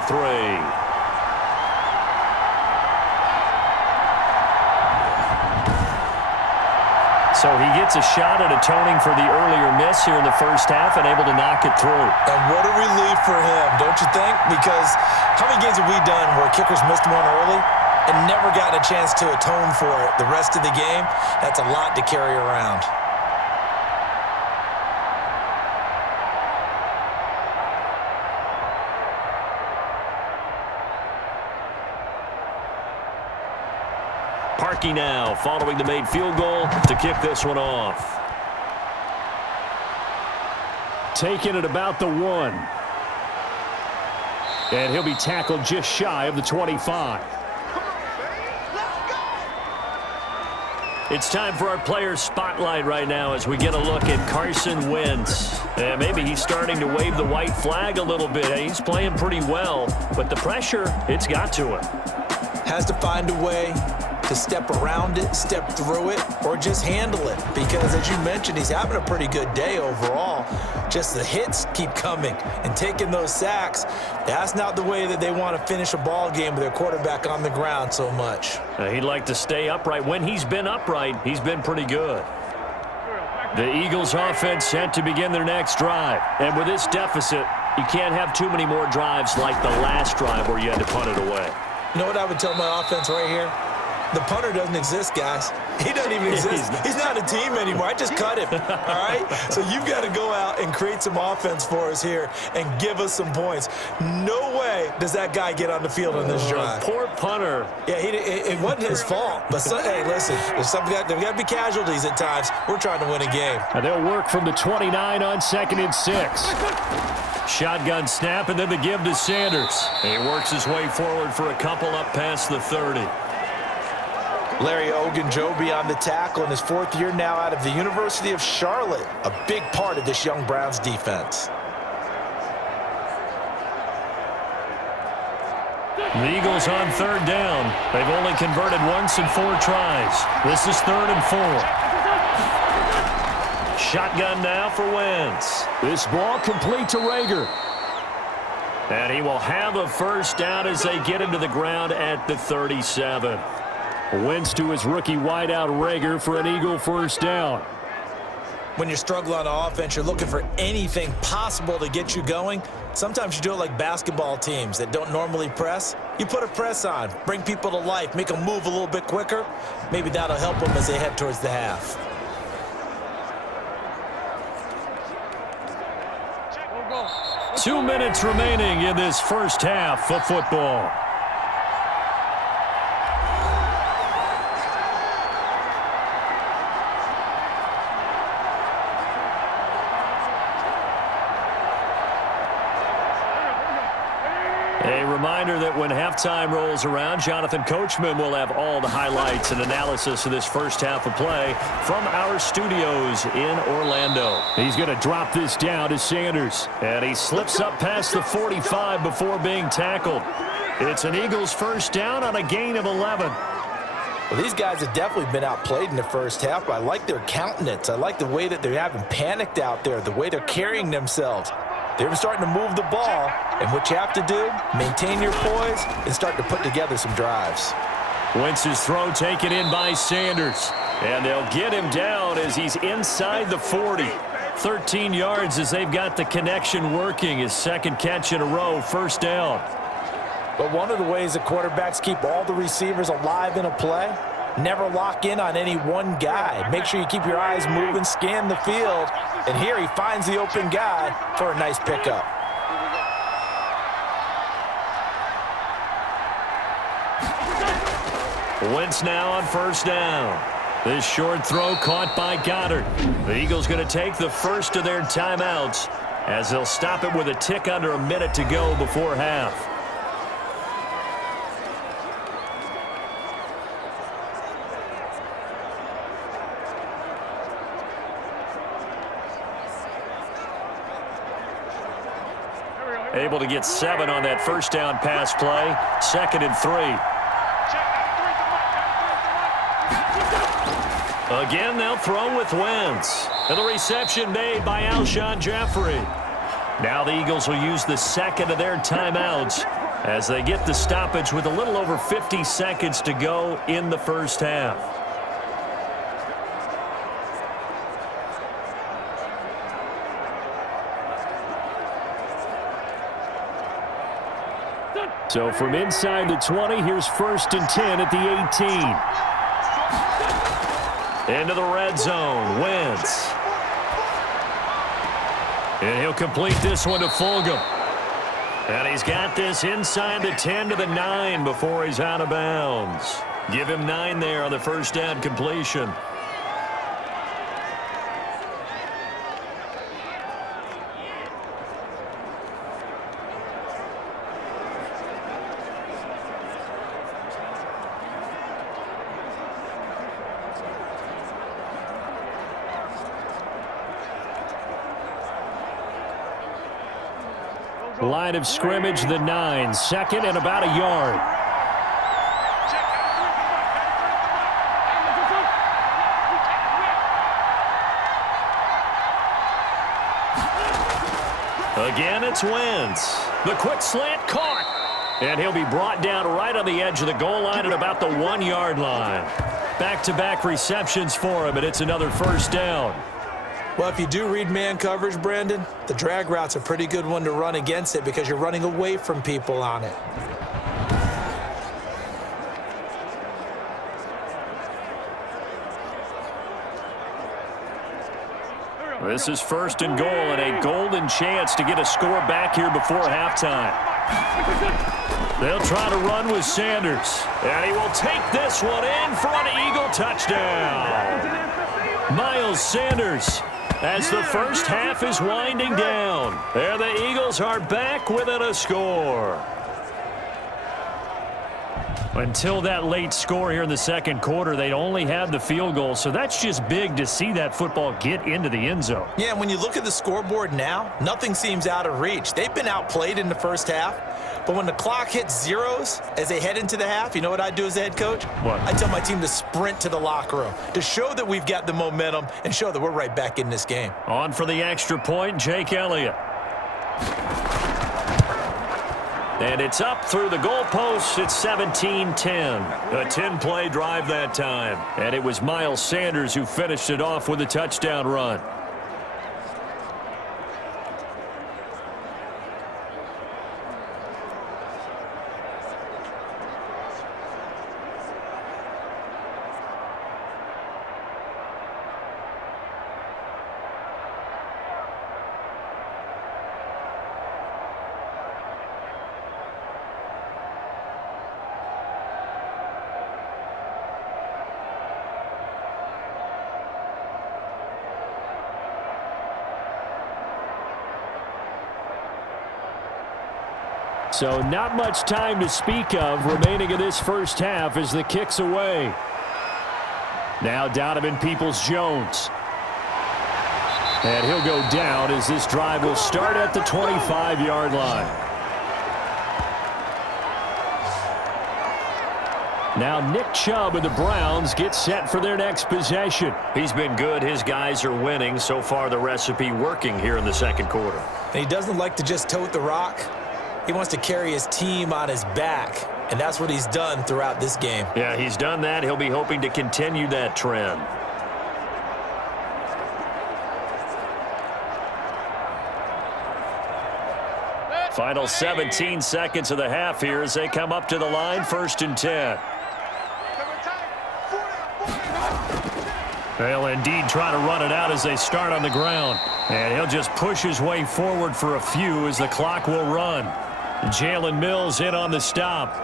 So he gets a shot at atoning for the earlier miss here in the first half and able to knock it through. And what a relief for him, don't you think? Because how many games have we done where kickers missed one early and never gotten a chance to atone for it the rest of the game? That's a lot to carry around. Parkey now following the made field goal to kick this one off. Taken at about the 1. And he'll be tackled just shy of the 25. It's time for our player spotlight right now as we get a look at Carson Wentz. And maybe he's starting to wave the white flag a little bit. He's playing pretty well, but the pressure, it's got to him. Has to find a way to step around it, step through it, or just handle it. Because as you mentioned, he's having a pretty good day overall. Just the hits keep coming and taking those sacks. That's not the way that they want to finish a ball game with their quarterback on the ground so much. He'd like to stay upright. When he's been upright, he's been pretty good. The Eagles offense set to begin their next drive. And with this deficit, you can't have too many more drives like the last drive where you had to punt it away. You know what I would tell my offense right here? The punter doesn't exist, guys. He doesn't even exist. He's not a team anymore. I just cut him, all right? So you've got to go out and create some offense for us here and give us some points. No way does that guy get on the field on this drive. Poor punter. Yeah, it wasn't his fault. But, hey, listen, there's got to be casualties at times. We're trying to win a game. And they'll work from the 29 on 2nd and 6. Shotgun snap, and then the give to Sanders. He works his way forward for a couple up past the 30. Larry Ogunjobi on the tackle in his 4th year now out of the University of Charlotte. A big part of this young Browns defense. The Eagles on 3rd down. They've only converted once in 4 tries. This is 3rd and 4. Shotgun now for Wentz. This ball complete to Rager. And he will have a first down as they get him to the ground at the 37. Wentz to his rookie wideout Rager for an Eagle first down. When you're struggling on offense, you're looking for anything possible to get you going. Sometimes you do it like basketball teams that don't normally press. You put a press on, bring people to life, make them move a little bit quicker. Maybe that'll help them as they head towards the half. Two minutes remaining in this first half of football. A reminder that when halftime rolls around, Jonathan Coachman will have all the highlights and analysis of this first half of play from our studios in Orlando. He's going to drop this down to Sanders, and he slips up past the 45 before being tackled. It's an Eagles first down on a gain of 11. Well, these guys have definitely been outplayed in the first half, but I like their countenance. I like the way that they're having panicked out there, the way they're carrying themselves. They're starting to move the ball, and what you have to do, maintain your poise and start to put together some drives. Wentz's throw taken in by Sanders, and they'll get him down as he's inside the 40. 13 yards as they've got the connection working. His second catch in a row, first down. But one of the ways that quarterbacks keep all the receivers alive in a play, never lock in on any one guy. Make sure you keep your eyes moving, scan the field. And here he finds the open guy for a nice pickup. Wentz now on first down. This short throw caught by Goddard. The Eagles going to take the first of their timeouts as they'll stop it with a tick under a minute to go before half. Able to get 7 on that first down pass play. 2nd and 3. Again, they'll throw with Wentz. And the reception made by Alshon Jeffrey. Now the Eagles will use the second of their timeouts as they get the stoppage with a little over 50 seconds to go in the first half. So from inside the 20, here's 1st and 10 at the 18. Into the red zone, Wentz. And he'll complete this one to Fulgham. And he's got this inside the 10 to the 9 before he's out of bounds. Give him 9 there on the first down completion. Line of scrimmage, the 9. Second and about a yard. Again, it's Wentz. The quick slant caught. And he'll be brought down right on the edge of the goal line at about the 1-yard line. Back-to-back receptions for him, and it's another first down. Well, if you do read man coverage, Brandon, the drag route's a pretty good one to run against it because you're running away from people on it. This is first and goal and a golden chance to get a score back here before halftime. They'll try to run with Sanders. And he will take this one in for an Eagle touchdown. Miles Sanders, as the first half is winding down. There the Eagles are back within a score. Until that late score here in the second quarter, they'd only had the field goal, so that's just big to see that football get into the end zone. Yeah, and when you look at the scoreboard now, nothing seems out of reach. They've been outplayed in the first half, but when the clock hits zeros as they head into the half, you know what I do as a head coach? What? I tell my team to sprint to the locker room to show that we've got the momentum and show that we're right back in this game. On for the extra point, Jake Elliott. And it's up through the goalposts. It's 17-10. A 10-play drive that time. And it was Miles Sanders who finished it off with a touchdown run. So not much time to speak of remaining in this first half as the kick's away. Now Donovan Peoples-Jones. And he'll go down as this drive will start at the 25-yard line. Now Nick Chubb and the Browns get set for their next possession. He's been good. His guys are winning. So far the recipe working here in the second quarter. And he doesn't like to just tote the rock. He wants to carry his team on his back, and that's what he's done throughout this game. Yeah, he's done that. He'll be hoping to continue that trend. Final 17 seconds of the half here as they come up to the line, 1st and 10. They'll indeed try to run it out as they start on the ground. And he'll just push his way forward for a few as the clock will run. Jalen Mills in on the stop.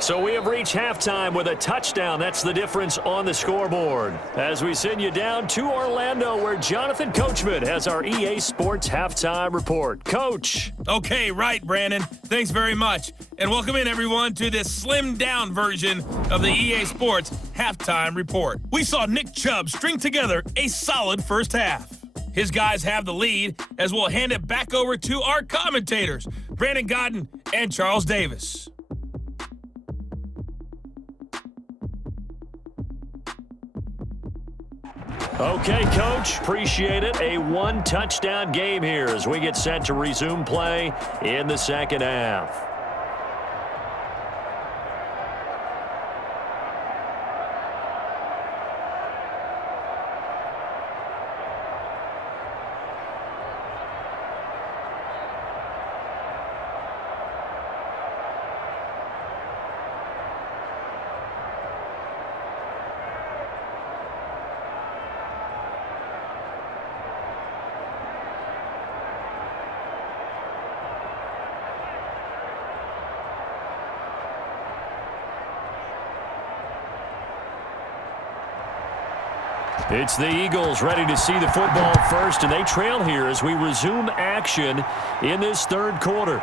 So we have reached halftime with a touchdown. That's the difference on the scoreboard. As we send you down to Orlando, where Jonathan Coachman has our EA Sports Halftime Report. Coach. Okay, right, Brandon. Thanks very much. And welcome in, everyone, to this slimmed-down version of the EA Sports Halftime Report. We saw Nick Chubb string together a solid first half. His guys have the lead as we'll hand it back over to our commentators, Brandon Godden and Charles Davis. Okay, Coach, appreciate it. A one-touchdown game here as we get set to resume play in the second half. It's the Eagles ready to see the football first, and they trail here as we resume action in this third quarter.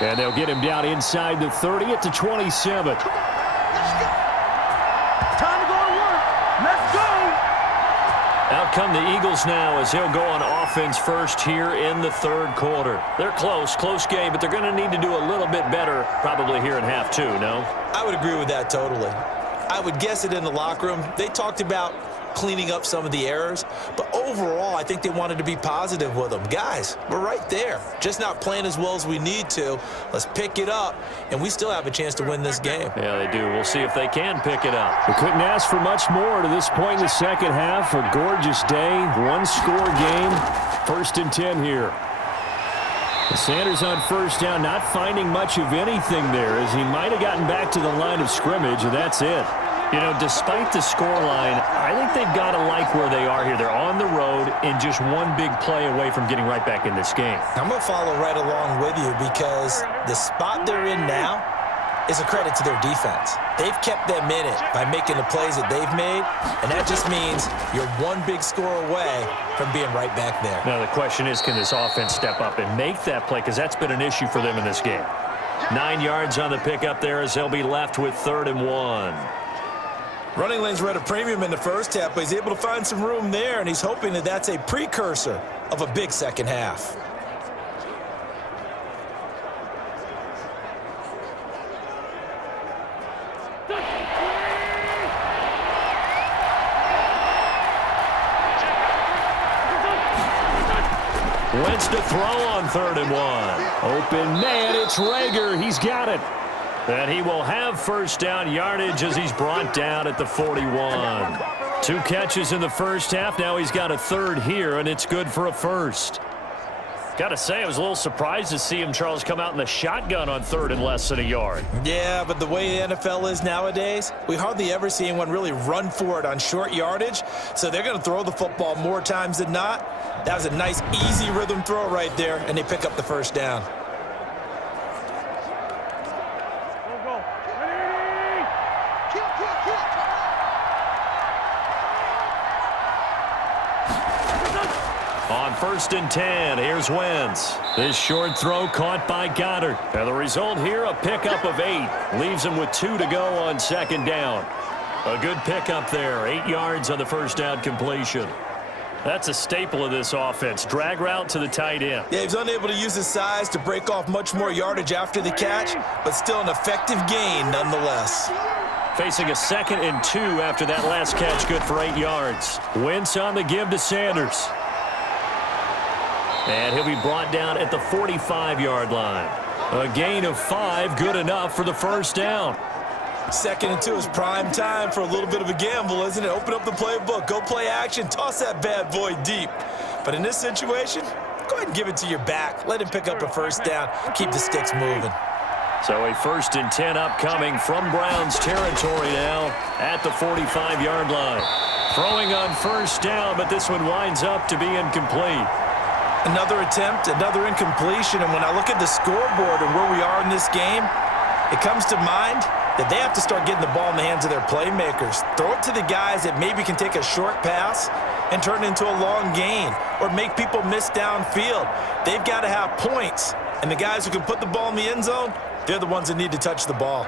And they'll get him down inside the 30 at the 27. Come on, man. Let's go. Time to go to work. Let's go. Out come the Eagles now as he'll go on offense first here in the third quarter. They're close game, but they're going to need to do a little bit better probably here in half two, no? I would agree with that totally. I would guess it in the locker room. They talked about cleaning up some of the errors, but overall, I think they wanted to be positive with them. Guys, we're right there. Just not playing as well as we need to. Let's pick it up, and we still have a chance to win this game. Yeah, they do. We'll see if they can pick it up. We couldn't ask for much more to this point in the second half. A gorgeous day, one-score game. 1st and 10 here. Sanders on first down, not finding much of anything there as he might have gotten back to the line of scrimmage, and that's it. You know, despite the scoreline, I think they've got to like where they are here. They're on the road and just one big play away from getting right back in this game. I'm going to follow right along with you because the spot they're in now is a credit to their defense. They've kept them in it by making the plays that they've made, and that just means you're one big score away from being right back there. Now the question is, can this offense step up and make that play? Because that's been an issue for them in this game. 9 yards on the pickup there as they'll be left with 3rd and 1. Running lanes were at a premium in the first half, but he's able to find some room there, and he's hoping that that's a precursor of a big second half. Wentz to throw on 3rd and 1. Open man, it's Rager. He's got it. And he will have first down yardage as he's brought down at the 41. 2 catches in the first half. Now he's got a third here, and it's good for a first. Got to say, I was a little surprised to see him, Charles, come out in the shotgun on 3rd and less than a yard. Yeah, but the way the NFL is nowadays, we hardly ever see anyone really run for it on short yardage, so they're going to throw the football more times than not. That was a nice, easy rhythm throw right there, and they pick up the first down. On 1st and 10, here's Wentz. This short throw caught by Goddard. And the result here, a pickup of 8. Leaves him with 2 to go on 2nd down. A good pickup there. 8 yards on the first down completion. That's a staple of this offense. Drag route to the tight end. Yeah, he's unable to use his size to break off much more yardage after the catch, but still an effective gain nonetheless. Facing a 2nd and 2 after that last catch, good for 8 yards. Wentz on the give to Sanders. And he'll be brought down at the 45-yard line. A gain of 5, good enough for the first down. 2nd and 2 is prime time for a little bit of a gamble, isn't it? Open up the playbook, go play action, toss that bad boy deep. But in this situation, go ahead and give it to your back. Let him pick up a first down, keep the sticks moving. So a 1st and 10 upcoming from Browns territory now at the 45-yard line. Throwing on first down, but this one winds up to be incomplete. Another attempt, another incompletion, and when I look at the scoreboard and where we are in this game, it comes to mind that they have to start getting the ball in the hands of their playmakers. Throw it to the guys that maybe can take a short pass and turn it into a long gain or make people miss downfield. They've got to have points, and the guys who can put the ball in the end zone, they're the ones that need to touch the ball.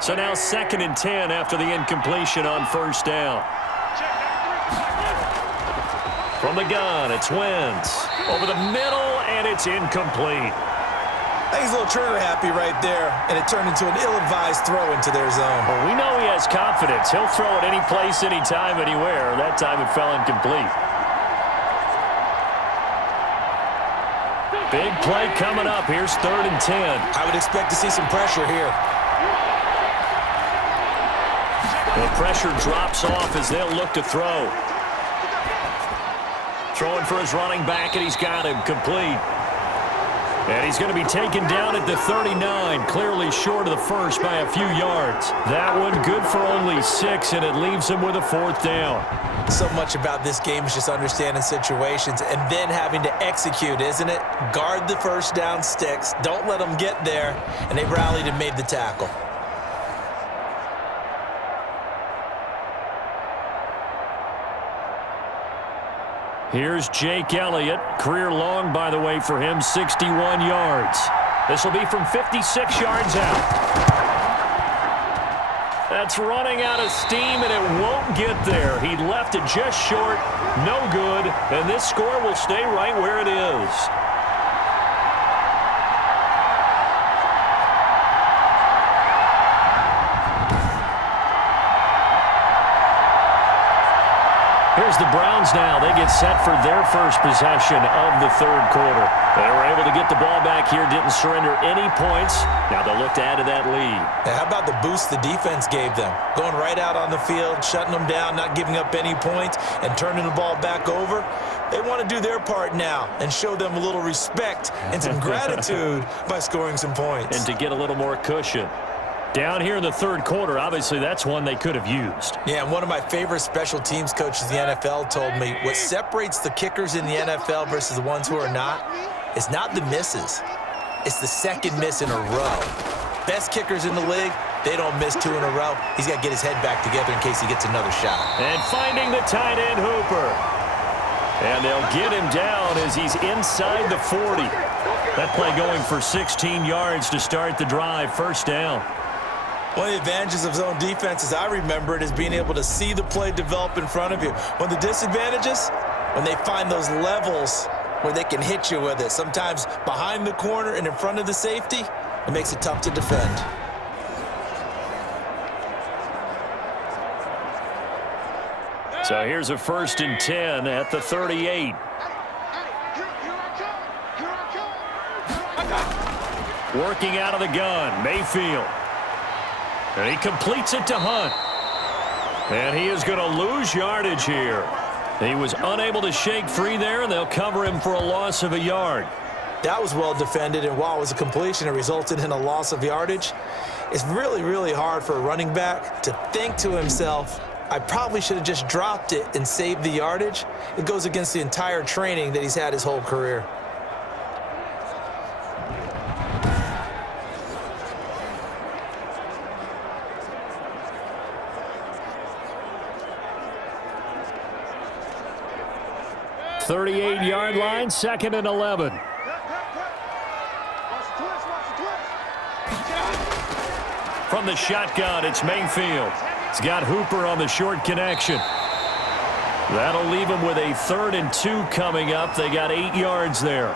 So now 2nd and 10 after the incompletion on first down. From the gun, it's Wentz. Over the middle, and it's incomplete. I think he's a little trigger happy right there, and it turned into an ill-advised throw into their zone. Well, we know he has confidence. He'll throw it any place, anytime, anywhere. That time it fell incomplete. Big play coming up. Here's 3rd and 10. I would expect to see some pressure here. The pressure drops off as they'll look to throw. Throwing for his running back, and he's got him complete. And he's going to be taken down at the 39, clearly short of the first by a few yards. That one good for only 6, and it leaves him with a 4th down. So much about this game is just understanding situations and then having to execute, isn't it? Guard the first down sticks. Don't let them get there, and they rallied and made the tackle. Here's Jake Elliott. Career long, by the way, for him, 61 yards. This will be from 56 yards out. That's running out of steam, and it won't get there. He left it just short, no good, and this score will stay right where it is. Here's the Browns now. They get set for their first possession of the third quarter. They were able to get the ball back here, didn't surrender any points. Now they'll look to add to that lead. Now, how about the boost the defense gave them? Going right out on the field, shutting them down, not giving up any points, and turning the ball back over. They want to do their part now and show them a little respect and some gratitude by scoring some points. And to get a little more cushion. Down here in the third quarter, obviously that's one they could have used. Yeah, and one of my favorite special teams coaches in the NFL told me what separates the kickers in the NFL versus the ones who are not is not the misses. It's the second miss in a row. Best kickers in the league, they don't miss 2 in a row. He's got to get his head back together in case he gets another shot. And finding the tight end Hooper. And they'll get him down as he's inside the 40. That play going for 16 yards to start the drive, first down. One of the advantages of zone defense, as I remember it, is being able to see the play develop in front of you. One of the disadvantages, when they find those levels where they can hit you with it, sometimes behind the corner and in front of the safety, it makes it tough to defend. So here's a 1st and 10 at the 38. Working out of the gun, Mayfield. And he completes it to Hunt. And he is going to lose yardage here. He was unable to shake free there, and they'll cover him for a loss of a yard. That was well defended, and while it was a completion, it resulted in a loss of yardage. It's really, really hard for a running back to think to himself, I probably should have just dropped it and saved the yardage. It goes against the entire training that he's had his whole career. .38-yard line, 2nd and 11. From the shotgun, it's Mayfield. He's got Hooper on the short connection. That'll leave him with a 3rd and 2 coming up. They got 8 yards there.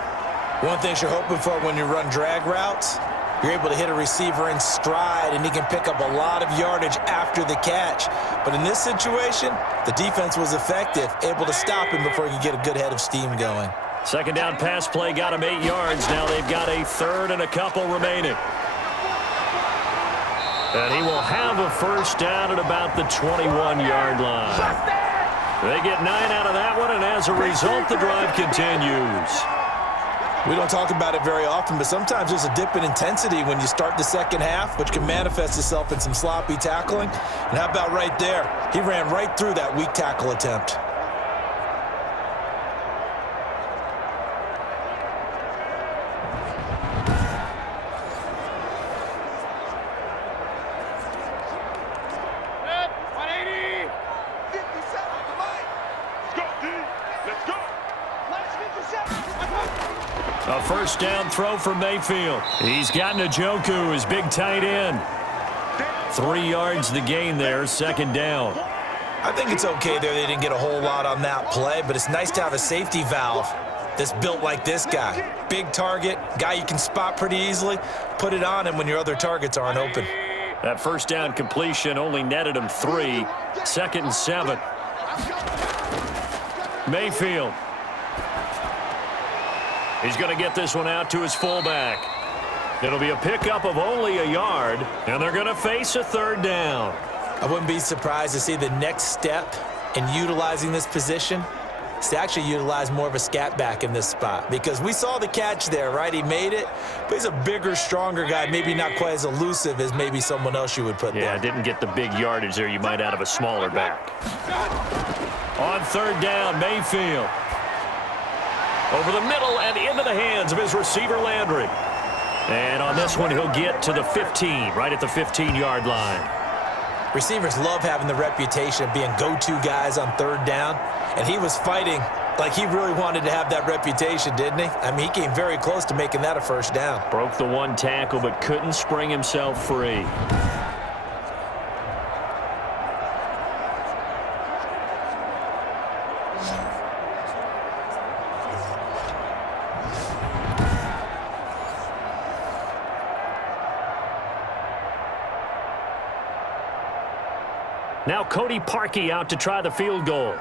One thing you're hoping for when you run drag routes, you're able to hit a receiver in stride, and he can pick up a lot of yardage after the catch. But in this situation, the defense was effective, able to stop him before he could get a good head of steam going. 2nd down pass play got him 8 yards. Now they've got a 3rd and a couple remaining. And he will have a 1st down at about the 21-yard line. They get 9 out of that one, and as a result, the drive continues. We don't talk about it very often, but sometimes there's a dip in intensity when you start the second half, which can manifest itself in some sloppy tackling. And how about right there? He ran right through that weak tackle attempt. A 1st down throw for Mayfield. He's got Njoku, his big tight end. 3 yards the gain there, 2nd down. I think it's okay there. They didn't get a whole lot on that play, but it's nice to have a safety valve that's built like this guy. Big target, guy you can spot pretty easily. Put it on him when your other targets aren't open. That 1st down completion only netted him 3. 2nd and 7. Mayfield. He's going to get this one out to his fullback. It'll be a pickup of only a yard, and they're going to face a 3rd down. I wouldn't be surprised to see the next step in utilizing this position is to actually utilize more of a scat back in this spot, because we saw the catch there, right? He made it, but he's a bigger, stronger guy, maybe not quite as elusive as maybe someone else you would put there. Yeah, didn't get the big yardage there you might out of a smaller back. On 3rd down, Mayfield. Over the middle and into the hands of his receiver, Landry. And on this one, he'll get to the 15, right at the 15-yard line. Receivers love having the reputation of being go-to guys on 3rd down, and he was fighting Like he really wanted to have that reputation, didn't he? I mean, he came very close to making that a first down. Broke the one tackle, but couldn't spring himself free. Now Cody Parkey out to try the field goal.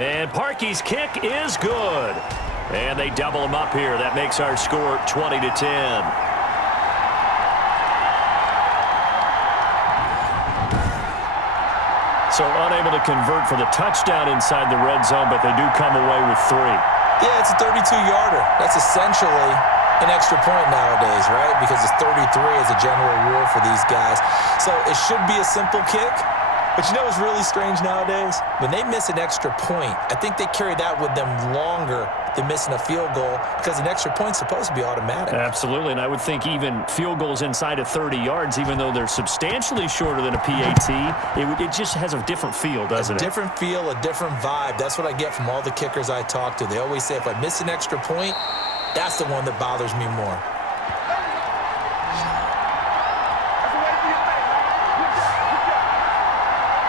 And Parkey's kick is good. And they double him up here. That makes our score 20-10. So unable to convert for the touchdown inside the red zone, but they do come away with 3. Yeah, it's a 32-yarder. That's essentially an extra point nowadays, right? Because it's 33 as a general rule for these guys. So it should be a simple kick. But you know what's really strange nowadays? When they miss an extra point, I think they carry that with them longer than missing a field goal because an extra point's supposed to be automatic. Absolutely, and I would think even field goals inside of 30 yards, even though they're substantially shorter than a PAT, it just has a different feel, doesn't it? A different feel, a different vibe. That's what I get from all the kickers I talk to. They always say if I miss an extra point, that's the one that bothers me more.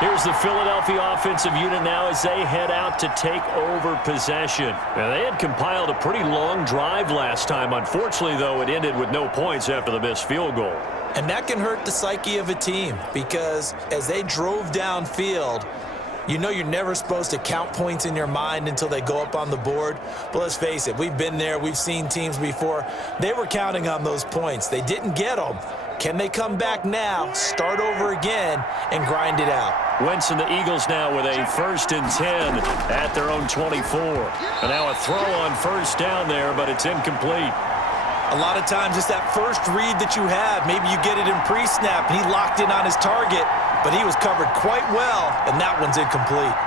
Here's the Philadelphia offensive unit now as they head out to take over possession. Now, they had compiled a pretty long drive last time. Unfortunately, though, it ended with no points after the missed field goal. And that can hurt the psyche of a team because as they drove downfield, you know you're never supposed to count points in your mind until they go up on the board. But let's face it, we've been there. We've seen teams before. They were counting on those points. They didn't get them. Can they come back now, start over again, and grind it out? Wentz and the Eagles now with a 1st and 10 at their own 24. And now a throw on first down there, but it's incomplete. A lot of times it's that first read that you have. Maybe you get it in pre-snap, and he locked in on his target, but he was covered quite well, and that one's incomplete.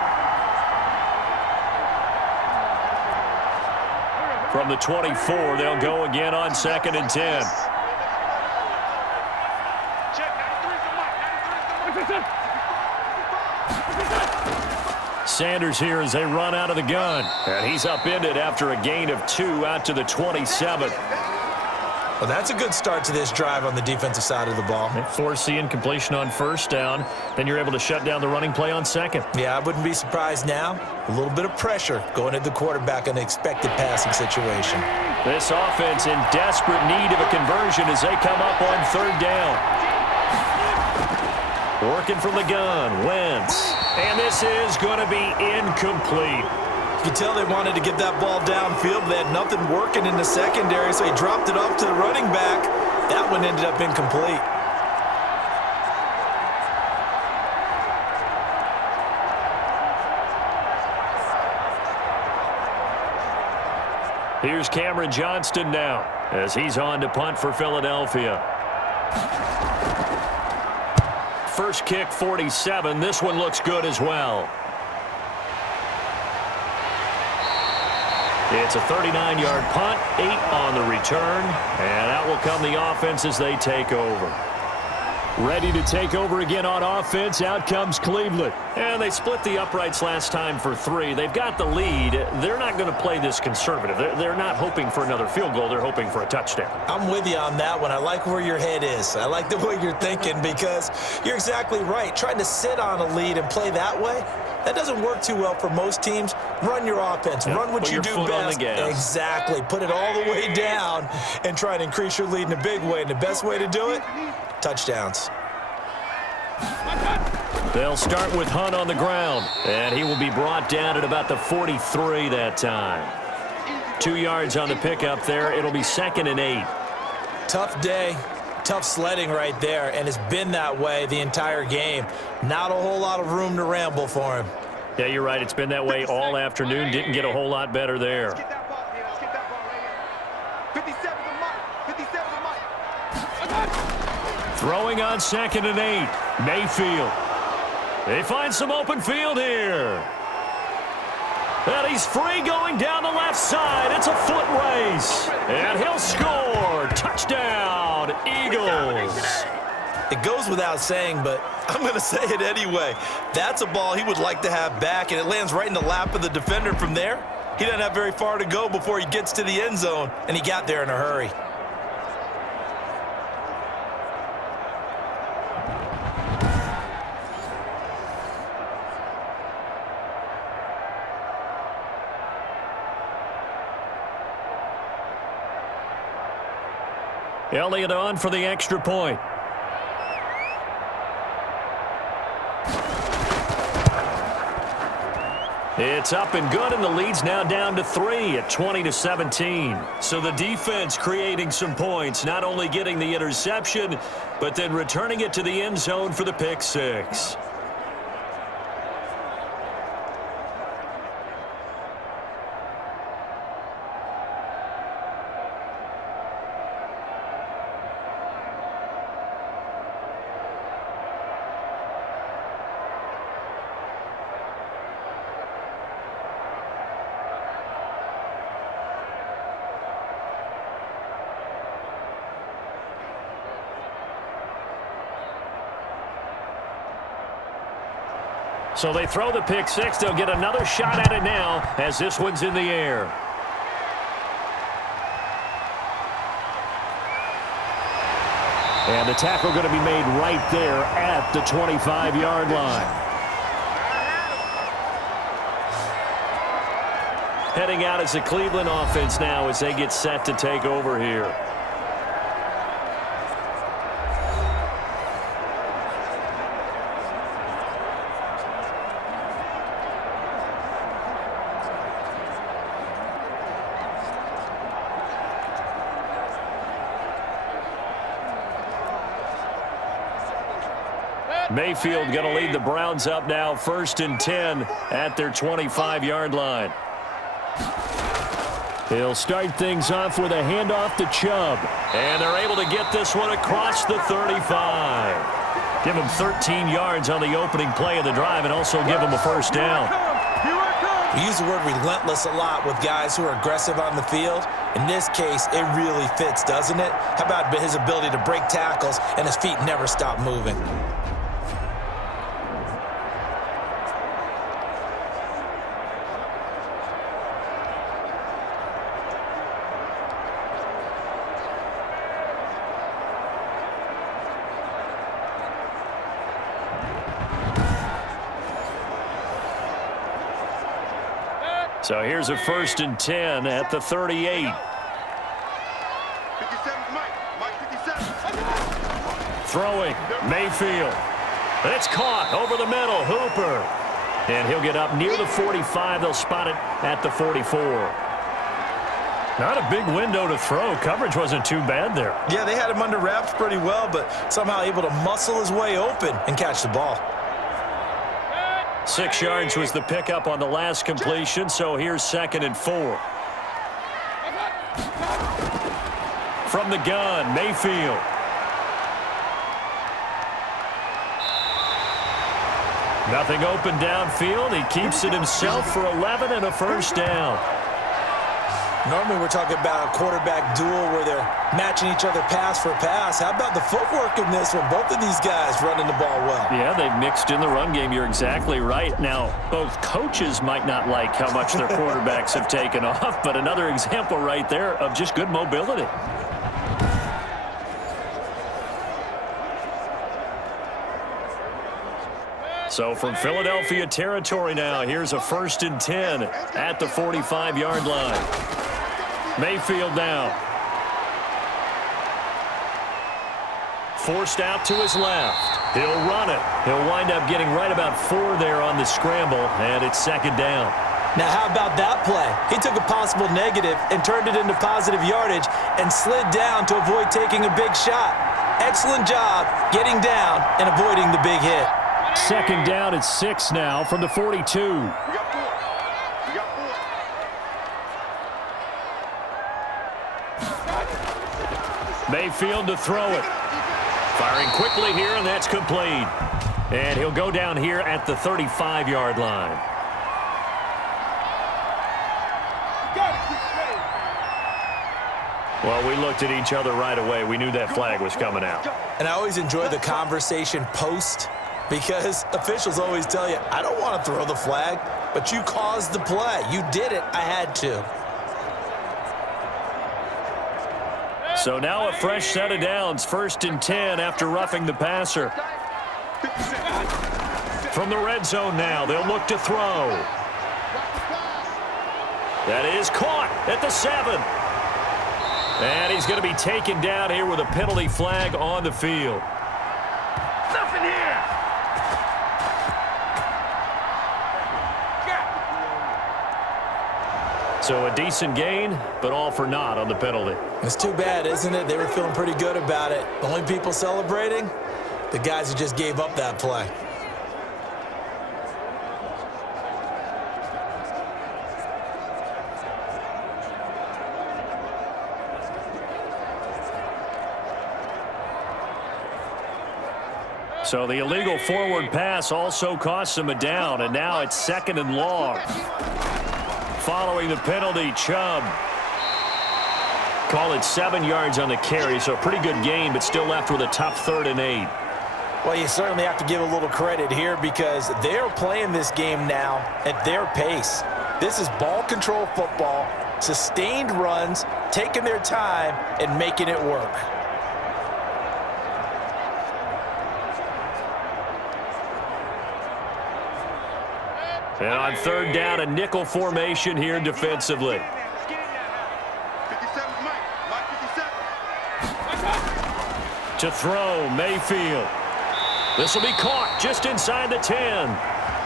From the 24, they'll go again on 2nd and 10. Sanders here as they run out of the gun. And he's upended after a gain of 2 out to the 27. Well, that's a good start to this drive on the defensive side of the ball. They force the incompletion on first down. Then you're able to shut down the running play on second. Yeah, I wouldn't be surprised now. A little bit of pressure going at the quarterback in an expected passing situation. This offense in desperate need of a conversion as they come up on 3rd down. Working from the gun, Wentz. And this is going to be incomplete. You can tell they wanted to get that ball downfield, but they had nothing working in the secondary, so he dropped it off to the running back. That one ended up incomplete. Here's Cameron Johnston now as he's on to punt for Philadelphia. First kick, 47. This one looks good as well. It's a 39-yard punt, 8 on the return, and out will come the offense as they take over. Ready to take over again on offense. Out comes Cleveland. And they split the uprights last time for 3. They've got the lead. They're not going to play this conservative. They're not hoping for another field goal. They're hoping for a touchdown. I'm with you on that one. I like where your head is. I like the way you're thinking because you're exactly right. Trying to sit on a lead and play that way, that doesn't work too well for most teams. Run your offense. Run what you do best. Exactly. Put it all the way down and try to increase your lead in a big way. And the best way to do it, touchdowns. They'll start with Hunt on the ground, and he will be brought down at about the 43 that time. 2 yards on the pickup there. It'll be 2nd and 8. Tough day. Tough sledding right there, and it's been that way the entire game. Not a whole lot of room to ramble for him. Yeah, you're right. It's been that way all afternoon. Didn't get a whole lot better there. Let's get that ball here. Let's get that ball right here. 57 to Mike. 57 to Mike. Throwing on 2nd and 8. Mayfield. They find some open field here. And he's free going down the left side. It's a foot race. And he'll score. Touchdown, Eagles. It goes without saying, but I'm going to say it anyway. That's a ball he would like to have back, and it lands right in the lap of the defender from there. He doesn't have very far to go before he gets to the end zone, and he got there in a hurry. Elliott on for the extra point. It's up and good, and the lead's now down to 3 at 20-17. So the defense creating some points, not only getting the interception, but then returning it to the end zone for the pick six. So they throw the pick six. They'll get another shot at it now as this one's in the air. And the tackle going to be made right there at the 25-yard line. Heading out as the Cleveland offense now as they get set to take over here. Mayfield going to lead the Browns up now, 1st and 10 at their 25-yard line. He'll start things off with a handoff to Chubb. And they're able to get this one across the 35. Give him 13 yards on the opening play of the drive and also give him a first down. We use the word relentless a lot with guys who are aggressive on the field. In this case, it really fits, doesn't it? How about his ability to break tackles and his feet never stop moving? So here's a 1st and 10 at the 38. 57, Mike 57. Throwing, Mayfield. It's caught over the middle, Hooper. And he'll get up near the 45. They'll spot it at the 44. Not a big window to throw. Coverage wasn't too bad there. Yeah, they had him under wraps pretty well, but somehow able to muscle his way open and catch the ball. 6 yards was the pickup on the last completion, so here's 2nd and 4. From the gun, Mayfield. Nothing open downfield. He keeps it himself for 11 and a first down. Normally we're talking about a quarterback duel where they're matching each other pass for pass. How about the footwork in this one? Both of these guys running the ball well. Yeah, they've mixed in the run game. You're exactly right. Now, both coaches might not like how much their quarterbacks have taken off, but another example right there of just good mobility. So from Philadelphia territory now, here's a 1st and 10 at the 45-yard line. Mayfield now. Forced out to his left. He'll run it. He'll wind up getting right about 4 there on the scramble, and it's 2nd down. Now, how about that play? He took a possible negative and turned it into positive yardage and slid down to avoid taking a big shot. Excellent job getting down and avoiding the big hit. 2nd down at 6 now from the 42. We got 4. We got 4. Mayfield to throw it. Firing quickly here, and that's complete. And he'll go down here at the 35-yard line. Well, we looked at each other right away. We knew that flag was coming out. And I always enjoy the conversation post because officials always tell you, I don't want to throw the flag, but you caused the play. You did it. I had to. So now a fresh set of downs, 1st and 10 after roughing the passer. From the red zone now, they'll look to throw. That is caught at the 7. And he's going to be taken down here with a penalty flag on the field. Nothing here. So a decent gain, but all for naught on the penalty. It's too bad, isn't it? They were feeling pretty good about it. The only people celebrating, the guys who just gave up that play. So the illegal forward pass also costs him a down, and now it's 2nd and long. Following the penalty, Chubb. Call it 7 yards on the carry, so a pretty good gain, but still left with a tough 3rd and 8. Well, you certainly have to give a little credit here because they're playing this game now at their pace. This is ball control football, sustained runs, taking their time, and making it work. And on 3rd down, a nickel formation here defensively. To throw, Mayfield. This will be caught just inside the 10.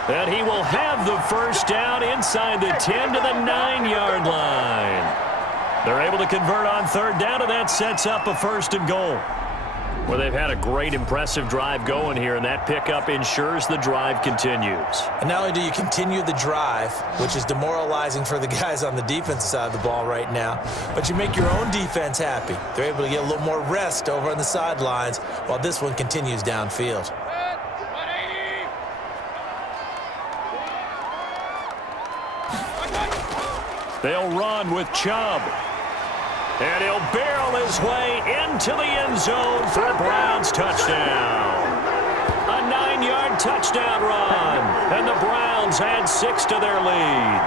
And he will have the 1st down inside the 10 to the 9-yard line. They're able to convert on 3rd down, and that sets up a 1st and goal. Well, they've had a great, impressive drive going here, and that pickup ensures the drive continues. And not only do you continue the drive, which is demoralizing for the guys on the defensive side of the ball right now, but you make your own defense happy. They're able to get a little more rest over on the sidelines while this one continues downfield. They'll run with Chubb. And he'll barrel his way into the end zone for a Browns touchdown. A 9-yard touchdown run. And the Browns add 6 to their lead.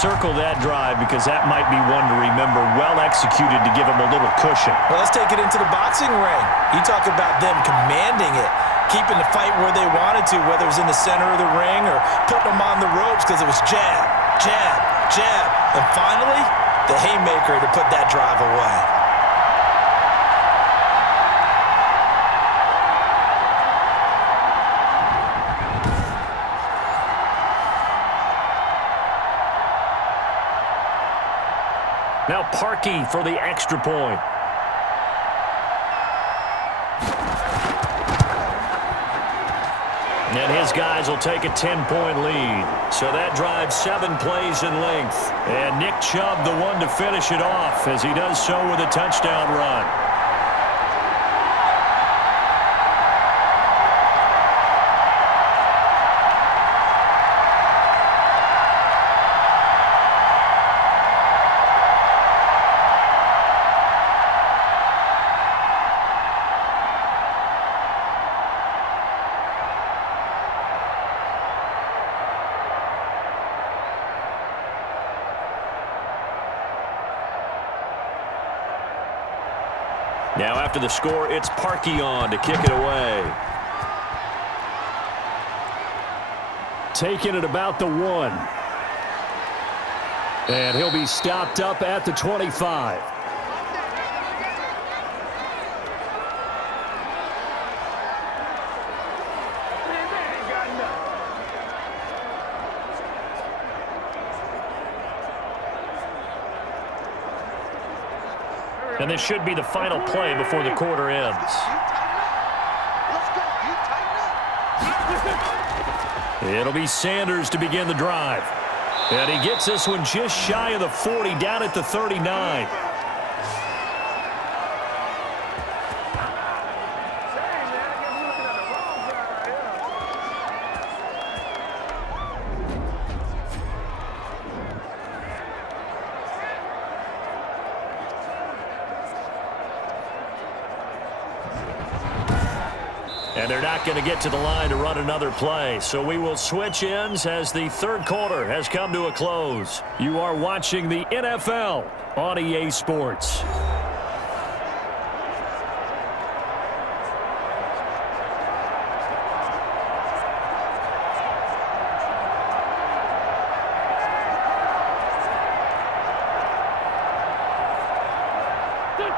Circle that drive because that might be one to remember. Well executed to give them a little cushion. Well, let's take it into the boxing ring. You talk about them commanding it, keeping the fight where they wanted to, whether it was in the center of the ring or putting them on the ropes because it was jab, jab, jab. And finally, the haymaker to put that drive away. Now Parkey for the extra point. And his guys will take a 10-point lead. So that drives 7 plays in length. And Nick Chubb, the one to finish it off, as he does so with a touchdown run. Now after the score, it's Parkey on to kick it away. Taking it about the 1. And he'll be stopped up at the 25. And this should be the final play before the quarter ends. It'll be Sanders to begin the drive. And he gets this one just shy of the 40, down at the 39. they're not going to get to the line to run another play. So we will switch ends as the third quarter has come to a close. You are watching the NFL on EA Sports.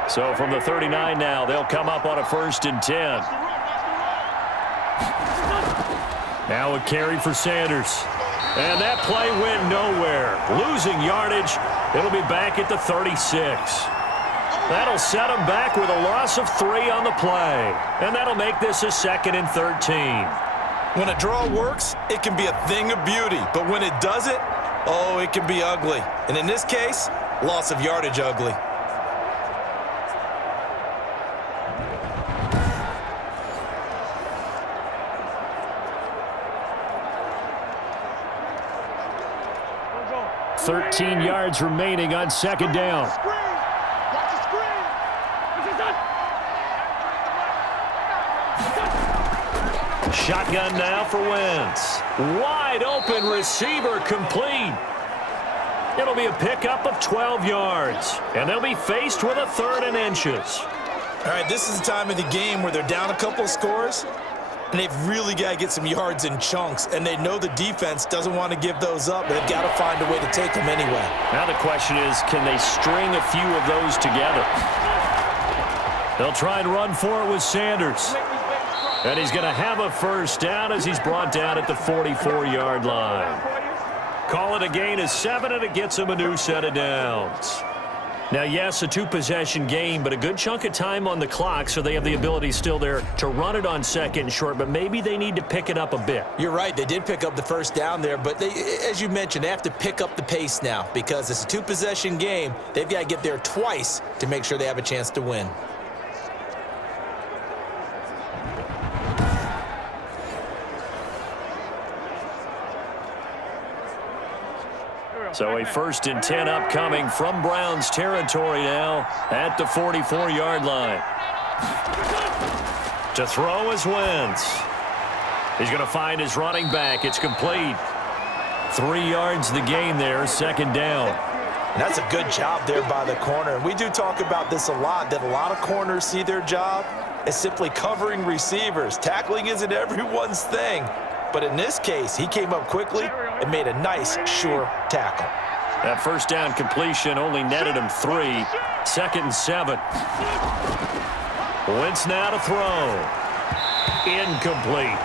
So from the 39 now, they'll come up on a 1st and 10. Now a carry for Sanders. And that play went nowhere. Losing yardage. It'll be back at the 36. That'll set them back with a loss of 3 on the play. And that'll make this a 2nd and 13. When a draw works, it can be a thing of beauty. But when it doesn't, oh, it can be ugly. And in this case, loss of yardage ugly. Go. 13 yards remaining on 2nd down. Watch the screen. Shotgun now for Wentz. Wide open receiver complete. It'll be a pickup of 12 yards. And they'll be faced with a 3rd and inches. All right, this is the time of the game where they're down a couple scores, and they've really got to get some yards in chunks, and they know the defense doesn't want to give those up, but they've got to find a way to take them anyway. Now the question is, can they string a few of those together? They'll try and run for it with Sanders. And he's going to have a 1st down as he's brought down at the 44-yard line. Call it a gain of 7, and it gets him a new set of downs. Now, yes, a 2-possession game, but a good chunk of time on the clock, so they have the ability still there to run it on 2nd and short, but maybe they need to pick it up a bit. You're right. They did pick up the 1st down there, but they, as you mentioned, they have to pick up the pace now because it's a 2-possession game. They've got to get there twice to make sure they have a chance to win. So a 1st and 10 upcoming from Browns territory now at the 44-yard line. To throw is Wentz. He's going to find his running back. It's complete. 3 yards the gain there, 2nd down. And that's a good job there by the corner. And we do talk about this a lot, that a lot of corners see their job as simply covering receivers. Tackling isn't everyone's thing. But in this case, he came up quickly and made a nice, sure tackle. That 1st down completion only netted him 3. 2nd and 7. Wentz now to throw. Incomplete.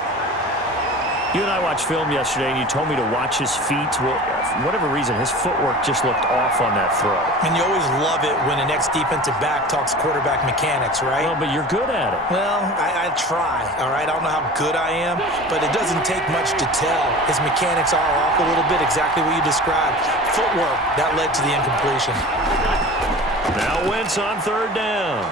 You and I watched film yesterday, and you told me to watch his feet. Well, for whatever reason, his footwork just looked off on that throw. And you always love it when an ex-defensive back talks quarterback mechanics, right? Well, but you're good at it. Well, I try, all right? I don't know how good I am, but it doesn't take much to tell. His mechanics are off a little bit, exactly what you described. Footwork, that led to the incompletion. Now Wentz on 3rd down.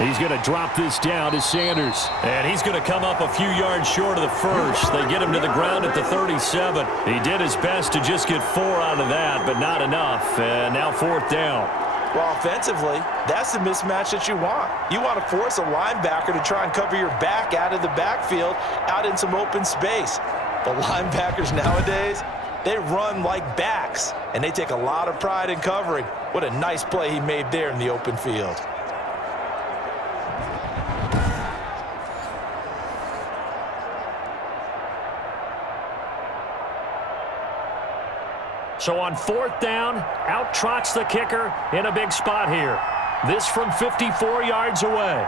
He's going to drop this down to Sanders. And he's going to come up a few yards short of the 1st. They get him to the ground at the 37. He did his best to just get 4 out of that, but not enough. And now 4th down. Well, offensively, that's the mismatch that you want. You want to force a linebacker to try and cover your back out of the backfield, out in some open space. The linebackers nowadays, they run like backs, and they take a lot of pride in covering. What a nice play he made there in the open field. So on 4th down, out trots the kicker in a big spot here. This from 54 yards away.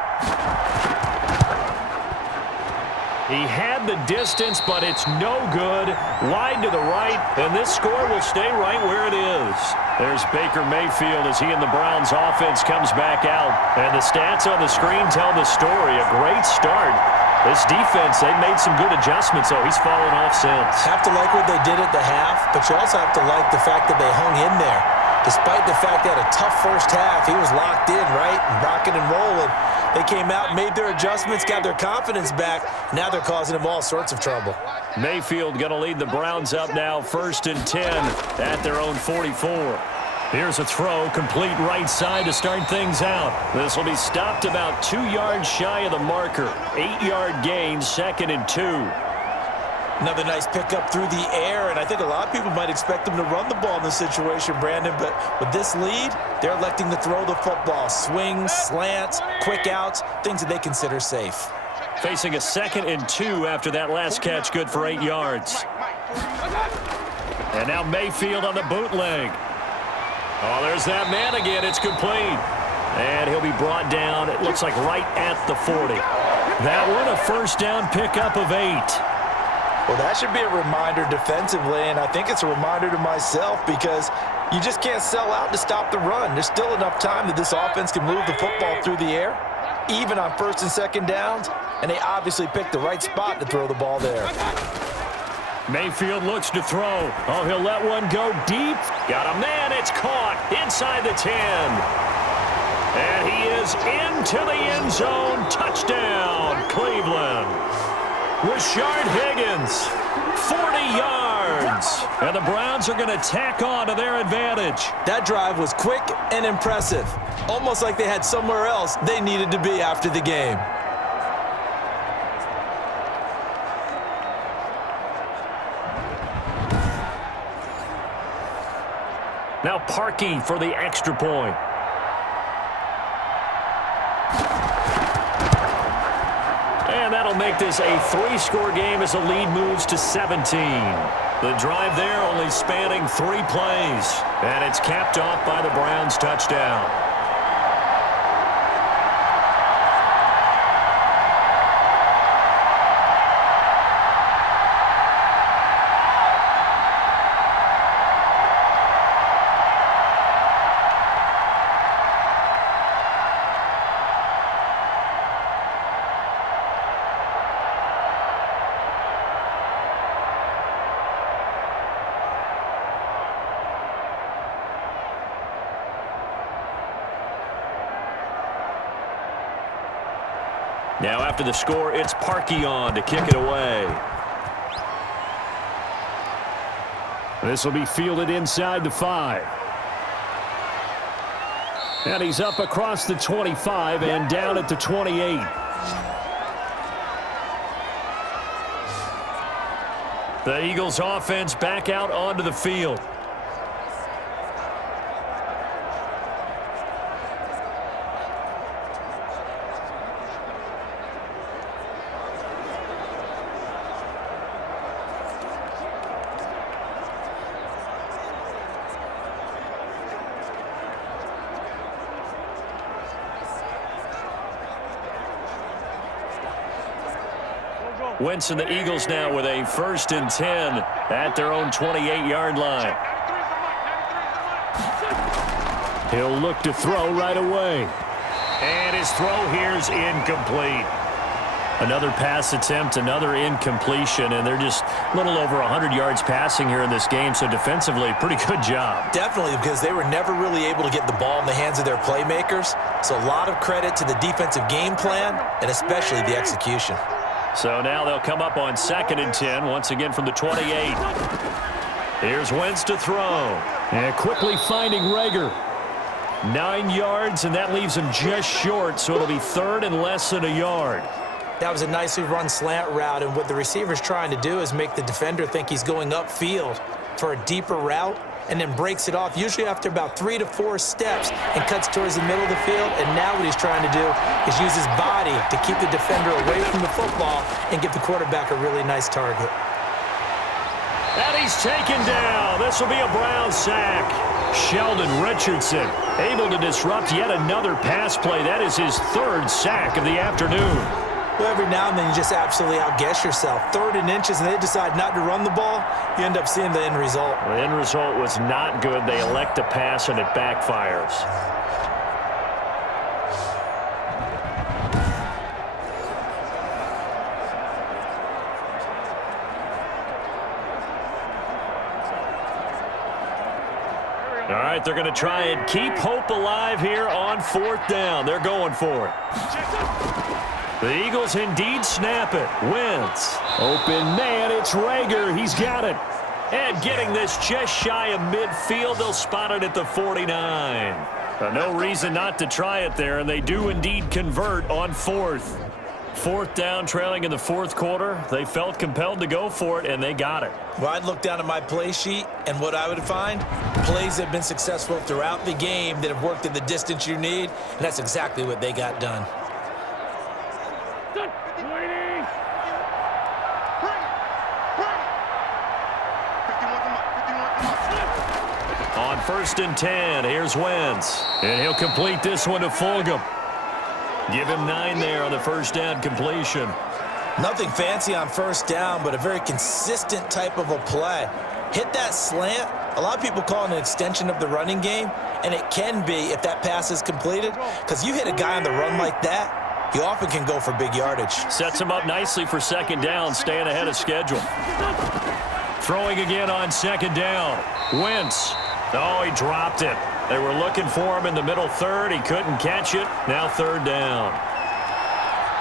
He had the distance, but it's no good. Wide to the right, and this score will stay right where it is. There's Baker Mayfield as he and the Browns offense comes back out. And the stats on the screen tell the story. A great start. This defense, they've made some good adjustments, though. He's fallen off since. Have to like what they did at the half, but you also have to like the fact that they hung in there. Despite the fact they had a tough 1st half, he was locked in, right, and rocking and rolling. They came out, made their adjustments, got their confidence back. Now they're causing them all sorts of trouble. Mayfield going to lead the Browns up now, 1st and 10 at their own 44. Here's a throw, complete right side to start things out. This will be stopped about 2 yards shy of the marker. 8-yard gain, 2nd and 2. Another nice pickup through the air, and I think a lot of people might expect them to run the ball in this situation, Brandon, but with this lead, they're electing to throw the football. Swings, slants, quick outs, things that they consider safe. Facing a 2nd and 2 after that last catch, good for 8 yards. And now Mayfield on the bootleg. Oh, there's that man again. It's complete. And he'll be brought down, it looks like right at the 40. That one, a first down pickup of 8. Well, that should be a reminder defensively, and I think it's a reminder to myself because you just can't sell out to stop the run. There's still enough time that this offense can move the football through the air, even on 1st and 2nd downs, and they obviously picked the right spot to throw the ball there. Mayfield looks to throw. Oh, he'll let one go deep. Got a man. It's caught inside the 10. And he is into the end zone. Touchdown, Cleveland. Rashard Higgins, 40 yards. And the Browns are going to tack on to their advantage. That drive was quick and impressive. Almost like they had somewhere else they needed to be after the game. Now Parkey for the extra point. And that'll make this a 3-score game as the lead moves to 17. The drive there only spanning 3 plays. And it's capped off by the Browns' touchdown. Now after the score, it's Parkey on to kick it away. This will be fielded inside the 5. And he's up across the 25 and down at the 28. The Eagles offense back out onto the field. Wentz and the Eagles now with a 1st and 10 at their own 28-yard line. He'll look to throw right away. And his throw here's incomplete. Another pass attempt, another incompletion, and they're just a little over 100 yards passing here in this game, so defensively, pretty good job. Definitely, because they were never really able to get the ball in the hands of their playmakers, so a lot of credit to the defensive game plan and especially the execution. So now they'll come up on 2nd and 10, once again from the 28. Here's Wentz to throw. And quickly finding Rager. 9 yards, and that leaves him just short, so it'll be 3rd and less than a yard. That was a nicely run slant route, and what the receiver's trying to do is make the defender think he's going upfield for a deeper route, and then breaks it off, usually after about 3 to 4 steps, and cuts towards the middle of the field. And now what he's trying to do is use his body to keep the defender away from the football and give the quarterback a really nice target. And he's taken down. This will be a Brown sack. Sheldon Richardson able to disrupt yet another pass play. That is his 3rd sack of the afternoon. Well, every now and then you just absolutely outguess yourself. 3rd and inches, and they decide not to run the ball. You end up seeing the end result. The end result was not good. They elect to pass, and it backfires. All right, they're going to try and keep hope alive here on 4th down. They're going for it. The Eagles indeed snap it. Wentz. Open man, it's Rager. He's got it. And getting this just shy of midfield, they'll spot it at the 49. No reason not to try it there, and they do indeed convert on fourth. Fourth down, trailing in the fourth quarter. They felt compelled to go for it, and they got it. Well, I'd look down at my play sheet, and what I would find, plays that have been successful throughout the game that have worked in the distance you need, and that's exactly what they got done. On 1st and 10, here's Wentz. And he'll complete this one to Fulgham. Give him 9 there on the first down completion. Nothing fancy on first down, but a very consistent type of a play. Hit that slant. A lot of people call it an extension of the running game, and it can be if that pass is completed, because you hit a guy on the run like that, he often can go for big yardage. Sets him up nicely for second down, staying ahead of schedule. Throwing again on second down. Wentz. Oh, he dropped it. They were looking for him in the middle third. He couldn't catch it. Now third down.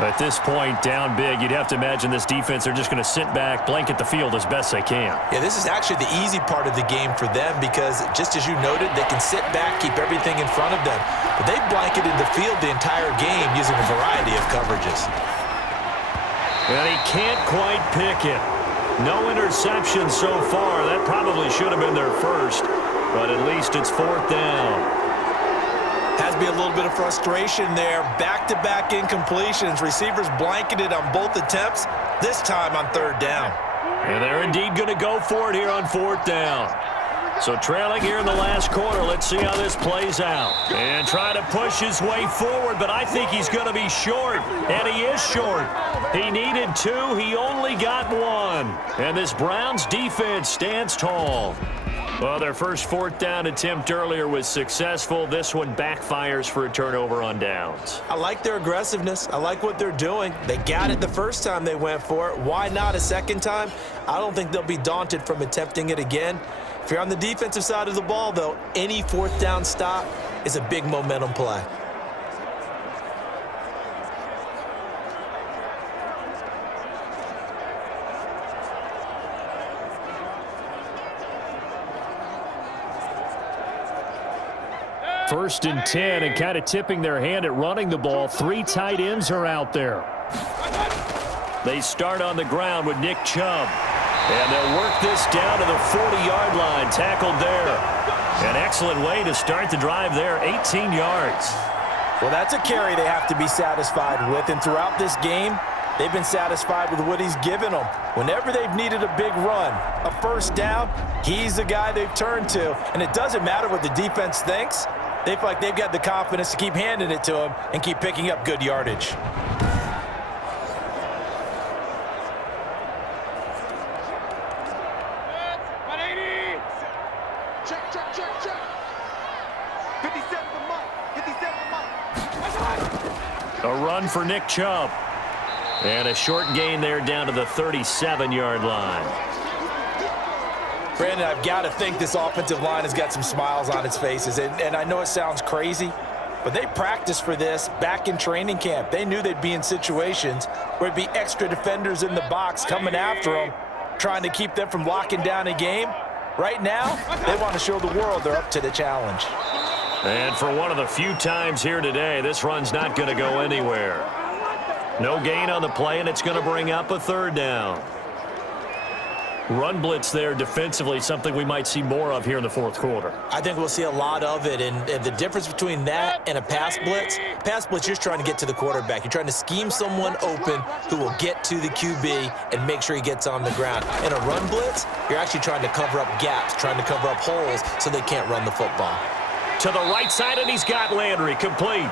At this point, down big, you'd have to imagine this defense, they're just going to sit back, blanket the field as best they can. Yeah, this is actually the easy part of the game for them because, just as you noted, they can sit back, keep everything in front of them. But they've blanketed the field the entire game using a variety of coverages. And he can't quite pick it. No interceptions so far. That probably should have been their first. But at least it's fourth down. Has to be a little bit of frustration there. Back-to-back incompletions. Receivers blanketed on both attempts, this time on third down. And they're indeed going to go for it here on fourth down. So trailing here in the last quarter, let's see how this plays out. And try to push his way forward, but I think he's going to be short. And he is short. He needed 2. He only got 1. And this Browns defense stands tall. Well, their first fourth down attempt earlier was successful. This one backfires for a turnover on downs. I like their aggressiveness. I like what they're doing. They got it the first time they went for it. Why not a second time? I don't think they'll be daunted from attempting it again. If you're on the defensive side of the ball, though, any fourth down stop is a big momentum play. First and 10, and kind of tipping their hand at running the ball. 3 tight ends are out there. They start on the ground with Nick Chubb. And they'll work this down to the 40-yard line, tackled there. An excellent way to start the drive there, 18 yards. Well, that's a carry they have to be satisfied with, and throughout this game, they've been satisfied with what he's given them. Whenever they've needed a big run, a first down, he's the guy they've turned to. And it doesn't matter what the defense thinks. They feel like they've got the confidence to keep handing it to him and keep picking up good yardage. Check, check, check, check. 57 the mark. 57 the mark. A run for Nick Chubb. And a short gain there down to the 37-yard line. Brandon, I've got to think this offensive line has got some smiles on its faces. And I know it sounds crazy, but they practiced for this back in training camp. They knew they'd be in situations where it'd be extra defenders in the box coming after them, trying to keep them from locking down a game. Right now, they want to show the world they're up to the challenge. And for one of the few times here today, this run's not going to go anywhere. No gain on the play, and it's going to bring up a third down. Run blitz there defensively, something we might see more of here in the fourth quarter. I think we'll see a lot of it, and the difference between that and a pass blitz, you're just trying to get to the quarterback. You're trying to scheme someone open who will get to the QB and make sure he gets on the ground. In a run blitz, you're actually trying to cover up gaps, trying to cover up holes so they can't run the football. To the right side, and he's got Landry complete.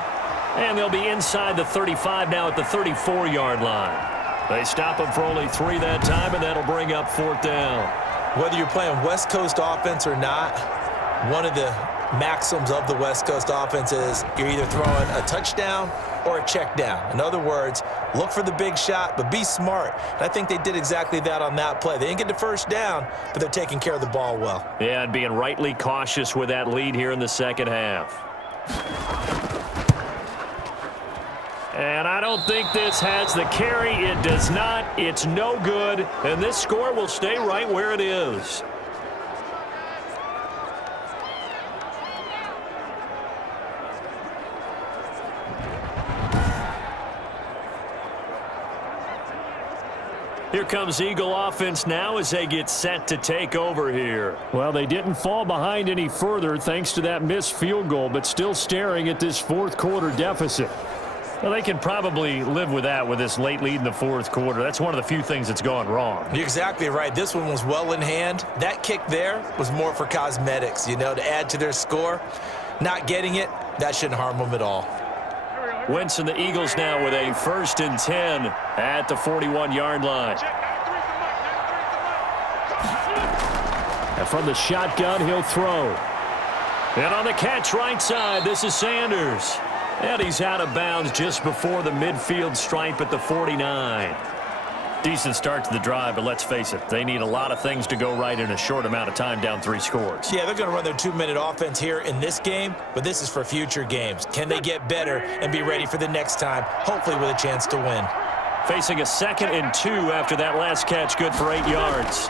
And they'll be inside the 35 now at the 34-yard line. They stop him for only 3 that time, and that'll bring up fourth down. Whether you're playing West Coast offense or not, one of the maxims of the West Coast offense is you're either throwing a touchdown or a check down. In other words, look for the big shot, but be smart. And I think they did exactly that on that play. They didn't get the first down, but they're taking care of the ball well. Yeah, and being rightly cautious with that lead here in the second half. And I don't think this has the carry. It does not. It's no good. And this score will stay right where it is. Here comes Eagle offense now as they get set to take over here. Well, they didn't fall behind any further thanks to that missed field goal, but still staring at this fourth quarter deficit. Well, they can probably live with that with this late lead in the fourth quarter. That's one of the few things that's gone wrong. You're exactly right. This one was well in hand. That kick there was more for cosmetics, you know, to add to their score. Not getting it, that shouldn't harm them at all. Wentz and the Eagles now with a 1st and 10 at the 41-yard line. And from the shotgun, he'll throw. And on the catch right side, this is Sanders. And he's out of bounds just before the midfield stripe at the 49. Decent start to the drive, but let's face it, they need a lot of things to go right in a short amount of time down 3 scores. Yeah, they're going to run their 2-minute offense here in this game, but this is for future games. Can they get better and be ready for the next time, hopefully with a chance to win? Facing a 2nd and 2 after that last catch, good for 8 yards.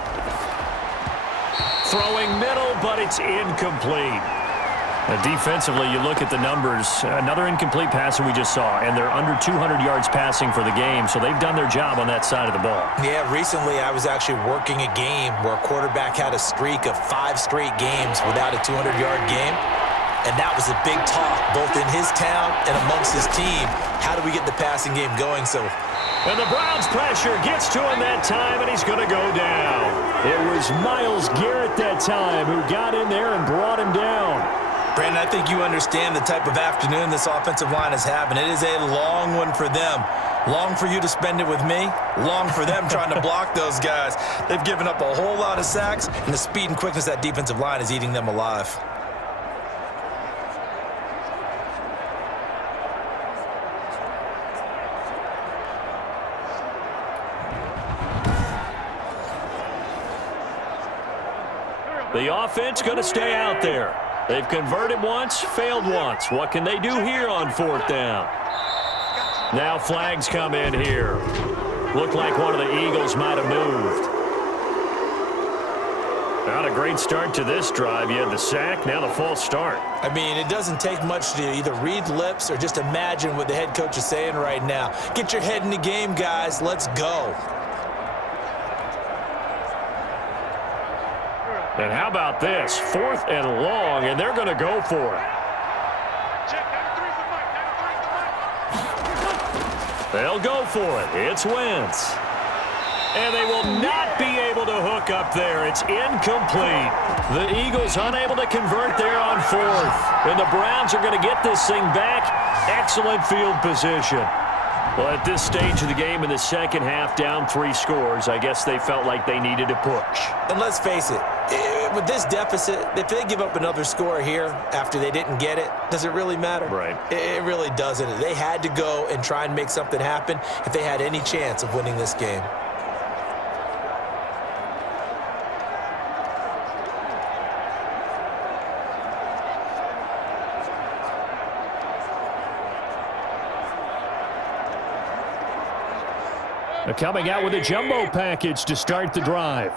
Throwing middle, but it's incomplete. Defensively, you look at the numbers, another incomplete pass that we just saw, and they're under 200 yards passing for the game, so they've done their job on that side of the ball. Yeah, recently I was actually working a game where a quarterback had a streak of 5 straight games without a 200-yard game, and that was a big talk, both in his town and amongst his team. How do we get the passing game going? And the Browns pressure gets to him that time, and he's going to go down. It was Myles Garrett that time who got in there and brought him down. Brandon, I think you understand the type of afternoon this offensive line is having. It is a long one for them. Long for you to spend it with me. Long for them trying to block those guys. They've given up a whole lot of sacks, and the speed and quickness of that defensive line is eating them alive. The offense going to stay out there. They've converted once, failed once. What can they do here on 4th down? Now flags come in here. Looked like one of the Eagles might have moved. Not a great start to this drive. You had the sack, now the false start. I mean, it doesn't take much to either read lips or just imagine what the head coach is saying right now. Get your head in the game, guys. Let's go. And how about this? 4th and long, and they're going to go for it. They'll go for it. It's Wentz. And they will not be able to hook up there. It's incomplete. The Eagles unable to convert there on 4th. And the Browns are going to get this thing back. Excellent field position. Well, at this stage of the game in the second half, down 3 scores, I guess they felt like they needed to push. And let's face it, with this deficit, if they give up another score here after they didn't get it, does it really matter? Right. It really doesn't. They had to go and try and make something happen if they had any chance of winning this game. Coming out with a jumbo package to start the drive.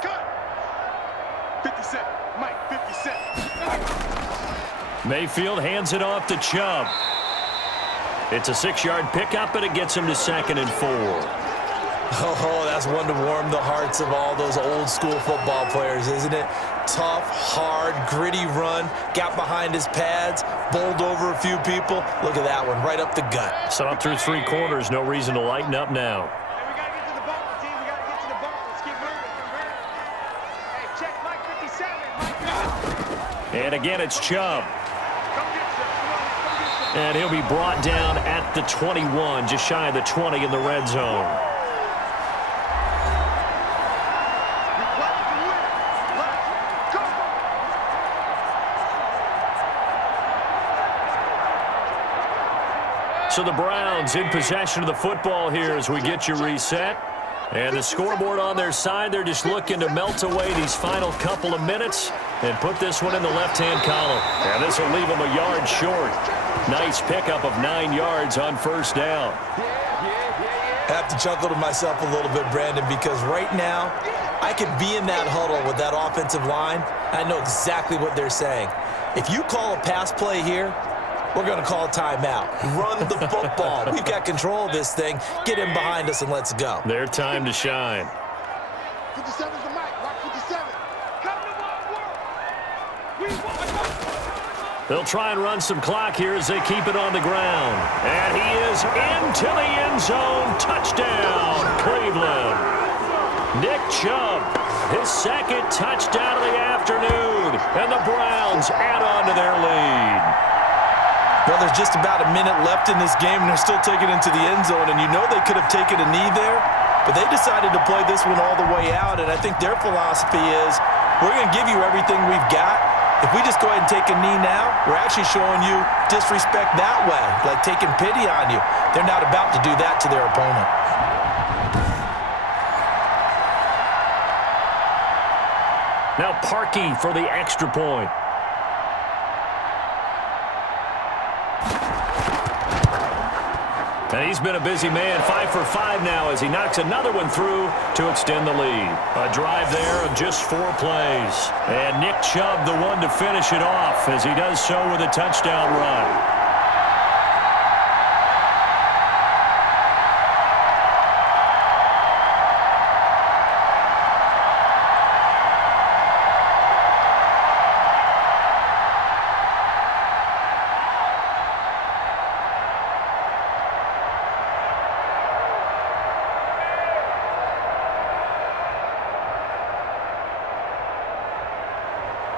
57, Mike, 57. Mayfield hands it off to Chubb. It's a 6-yard pickup, and it gets him to 2nd and 4. Oh, that's one to warm the hearts of all those old-school football players, isn't it? Tough, hard, gritty run, got behind his pads, bowled over a few people. Look at that one, right up the gut. So up through 3 quarters, no reason to lighten up now. And again, it's Chubb. And he'll be brought down at the 21, just shy of the 20 in the red zone. So the Browns in possession of the football here as we get you reset. And the scoreboard on their side, they're just looking to melt away these final couple of minutes and put this one in the left-hand column. And this will leave them a yard short. Nice pickup of 9 yards on 1st down. I have to chuckle to myself a little bit, Brandon, because right now I could be in that huddle with that offensive line. I know exactly what they're saying. If you call a pass play here, we're going to call a timeout. Run the football. We've got control of this thing. Get him behind us and let's go. Their time to shine. 57's the mic. Rock 57. Come to my world. We want. They'll try and run some clock here as they keep it on the ground. And he is into the end zone. Touchdown, Cleveland. Nick Chubb, his second touchdown of the afternoon. And the Browns add on to their lead. Well, there's just about a minute left in this game, and they're still taking it into the end zone. And you know they could have taken a knee there, but they decided to play this one all the way out. And I think their philosophy is, we're going to give you everything we've got. If we just go ahead and take a knee now, we're actually showing you disrespect that way, like taking pity on you. They're not about to do that to their opponent. Now Parkey for the extra point. And he's been a busy man, 5 for 5 now as he knocks another one through to extend the lead. A drive there of just 4 plays. And Nick Chubb the one to finish it off as he does so with a touchdown run.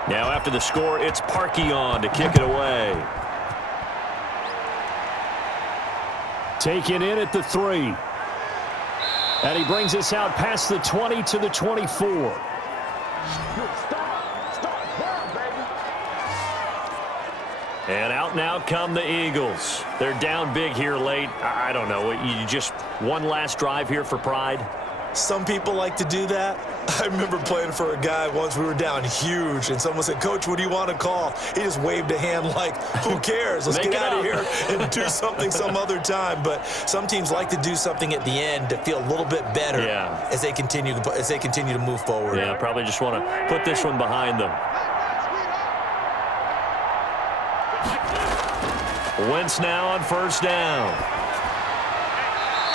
Now after the score, it's Parkey on to kick it away. Taken in at the 3. And he brings us out past the 20 to the 24. And out now come the Eagles. They're down big here late. I don't know. You just one last drive here for pride? Some people like to do that. I remember playing for a guy once. We were down huge, and someone said, "Coach, what do you want to call?" He just waved a hand like, who cares? Let's get out of here and do something some other time. But some teams like to do something at the end to feel a little bit better as they continue to move forward. Yeah, probably just want to put this one behind them. Wentz now on first down.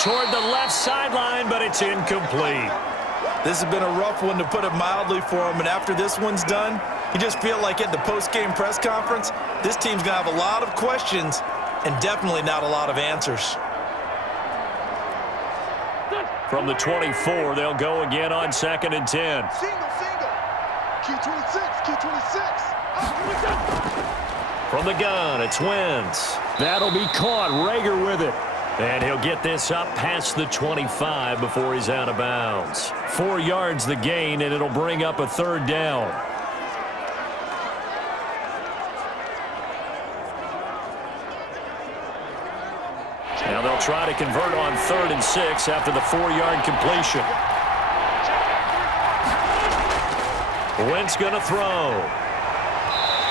Toward the left sideline, but it's incomplete. This has been a rough one, to put it mildly, for him. And after this one's done, you just feel like at the post-game press conference, this team's going to have a lot of questions and definitely not a lot of answers. From the 24, they'll go again on 2nd and 10. Single. Q26. From the gun, it's Wentz. That'll be caught. Rager with it. And he'll get this up past the 25 before he's out of bounds. 4 yards the gain, and it'll bring up a 3rd down. Now they'll try to convert on 3rd and 6 after the 4-yard completion. Wentz going to throw.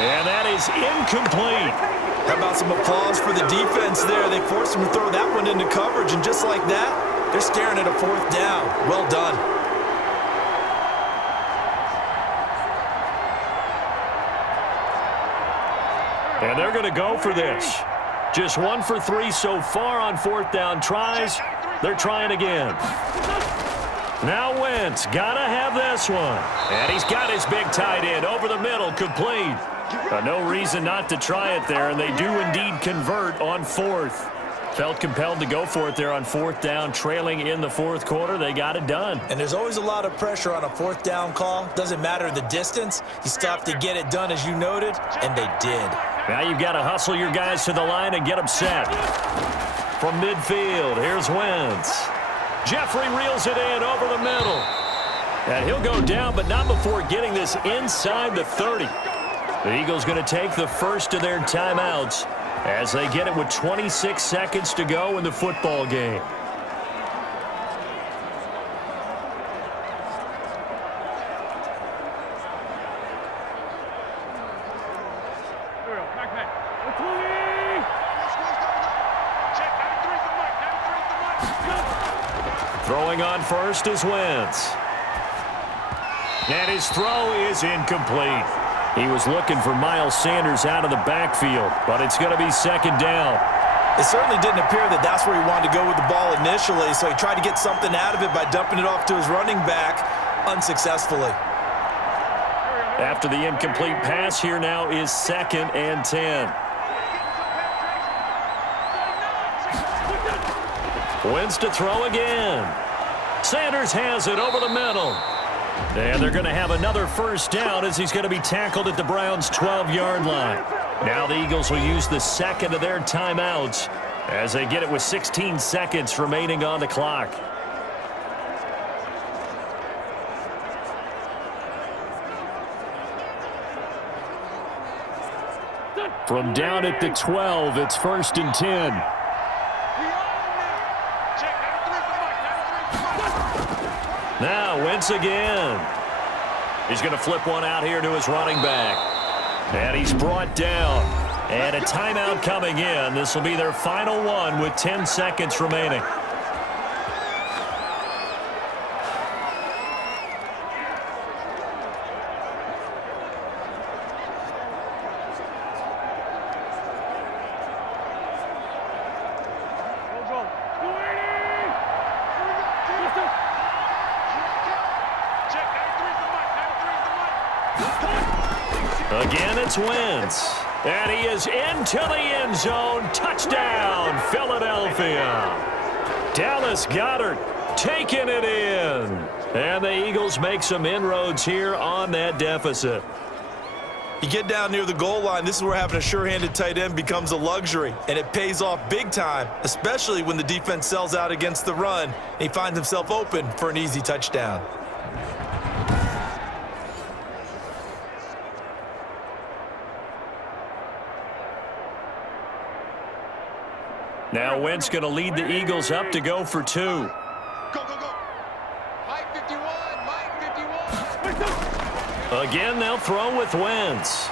And that is incomplete. How about some applause for the defense there? They forced him to throw that one into coverage, and just like that, they're staring at a 4th down. Well done. And they're going to go for this. Just 1 for 3 so far on 4th down tries. They're trying again. Now Wentz, gotta have this one. And he's got his big tight end over the middle, complete. No reason not to try it there, and they do indeed convert on 4th. Felt compelled to go for it there on 4th down, trailing in the 4th quarter. They got it done. And there's always a lot of pressure on a 4th down call. Doesn't matter the distance. You stop to get it done, as you noted, and they did. Now you've got to hustle your guys to the line and get them set. From midfield, here's Wentz. Jeffrey reels it in over the middle. And he'll go down, but not before getting this inside the 30. The Eagles going to take the first of their timeouts as they get it with 26 seconds to go in the football game. Throwing on first is Wentz. And his throw is incomplete. He was looking for Miles Sanders out of the backfield, but it's going to be 2nd down. It certainly didn't appear that that's where he wanted to go with the ball initially, so he tried to get something out of it by dumping it off to his running back. unsuccessfully. After the incomplete pass, here now is 2nd and 10. Wins to throw again. Sanders has it over the middle. And they're going to have another first down as he's going to be tackled at the Browns' 12-yard line. Now the Eagles will use the second of their timeouts as they get it with 16 seconds remaining on the clock. From down at the 12, it's 1st and 10. Now Wentz again. He's going to flip one out here to his running back. And he's brought down. And a timeout coming in. This will be their final one with 10 seconds remaining. Again, it's Wentz. And he is into the end zone. Touchdown, Philadelphia. Dallas Goedert taking it in. And the Eagles make some inroads here on that deficit. You get down near the goal line, this is where having a sure-handed tight end becomes a luxury, and it pays off big time, especially when the defense sells out against the run, and he finds himself open for an easy touchdown. Now Wentz going to lead the Eagles up to go for 2. Go, go, go. Mike 51, Mike 51. Again, they'll throw with Wentz.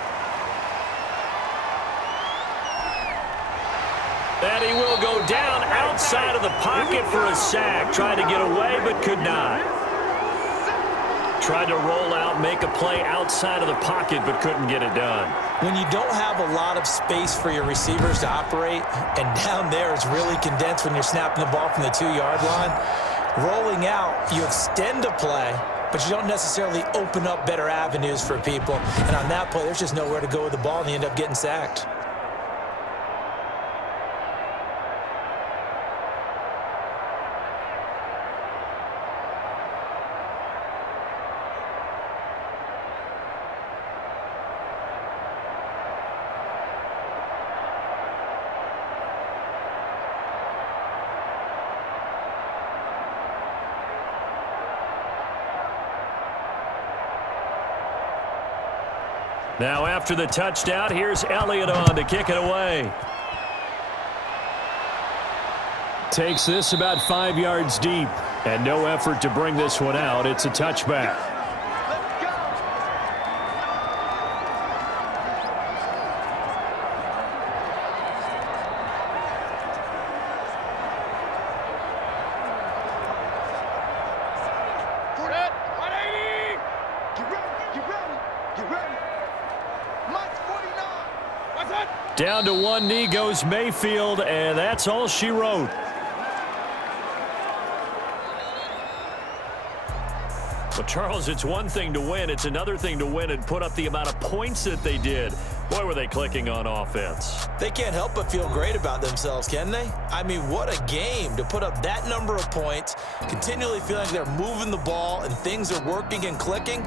And he will go down outside of the pocket for a sack. Tried to get away, but could not. Tried to roll out, make a play outside of the pocket, but couldn't get it done. When you don't have a lot of space for your receivers to operate, and down there it's really condensed when you're snapping the ball from the 2-yard line, rolling out, you extend a play, but you don't necessarily open up better avenues for people. And on that play, there's just nowhere to go with the ball, and you end up getting sacked. Now after the touchdown, here's Elliott on to kick it away. Takes this about 5 yards deep, and no effort to bring this one out. It's a touchback. Down to one knee goes Mayfield, and that's all she wrote. Well, Charles, it's one thing to win. It's another thing to win and put up the amount of points that they did. Boy, were they clicking on offense. They can't help but feel great about themselves, can they? I mean, what a game to put up that number of points, continually feeling like they're moving the ball and things are working and clicking.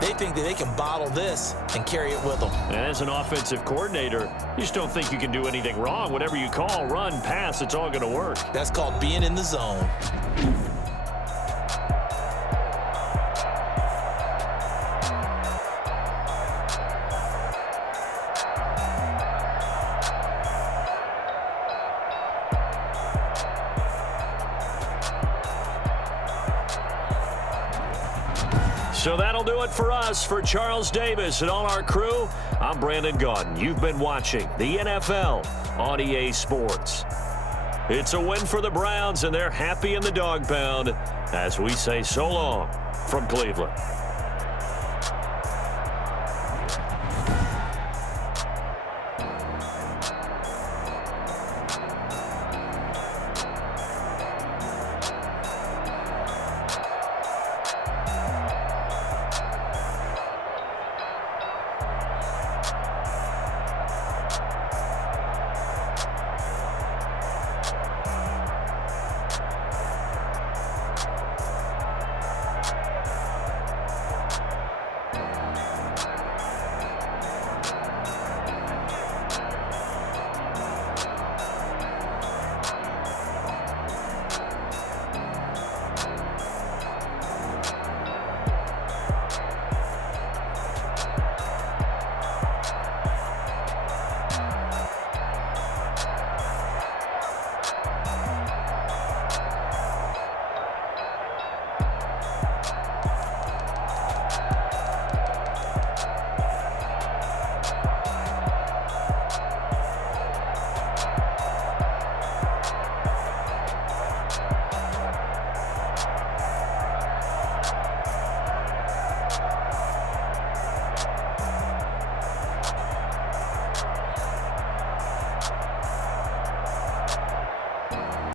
They think that they can bottle this and carry it with them. And as an offensive coordinator, you just don't think you can do anything wrong. Whatever you call, run, pass, it's all going to work. That's called being in the zone. So that'll do it for us. For Charles Davis and all our crew, I'm Brandon Gaudin. You've been watching the NFL on EA Sports. It's a win for the Browns, and they're happy in the dog pound as we say so long from Cleveland.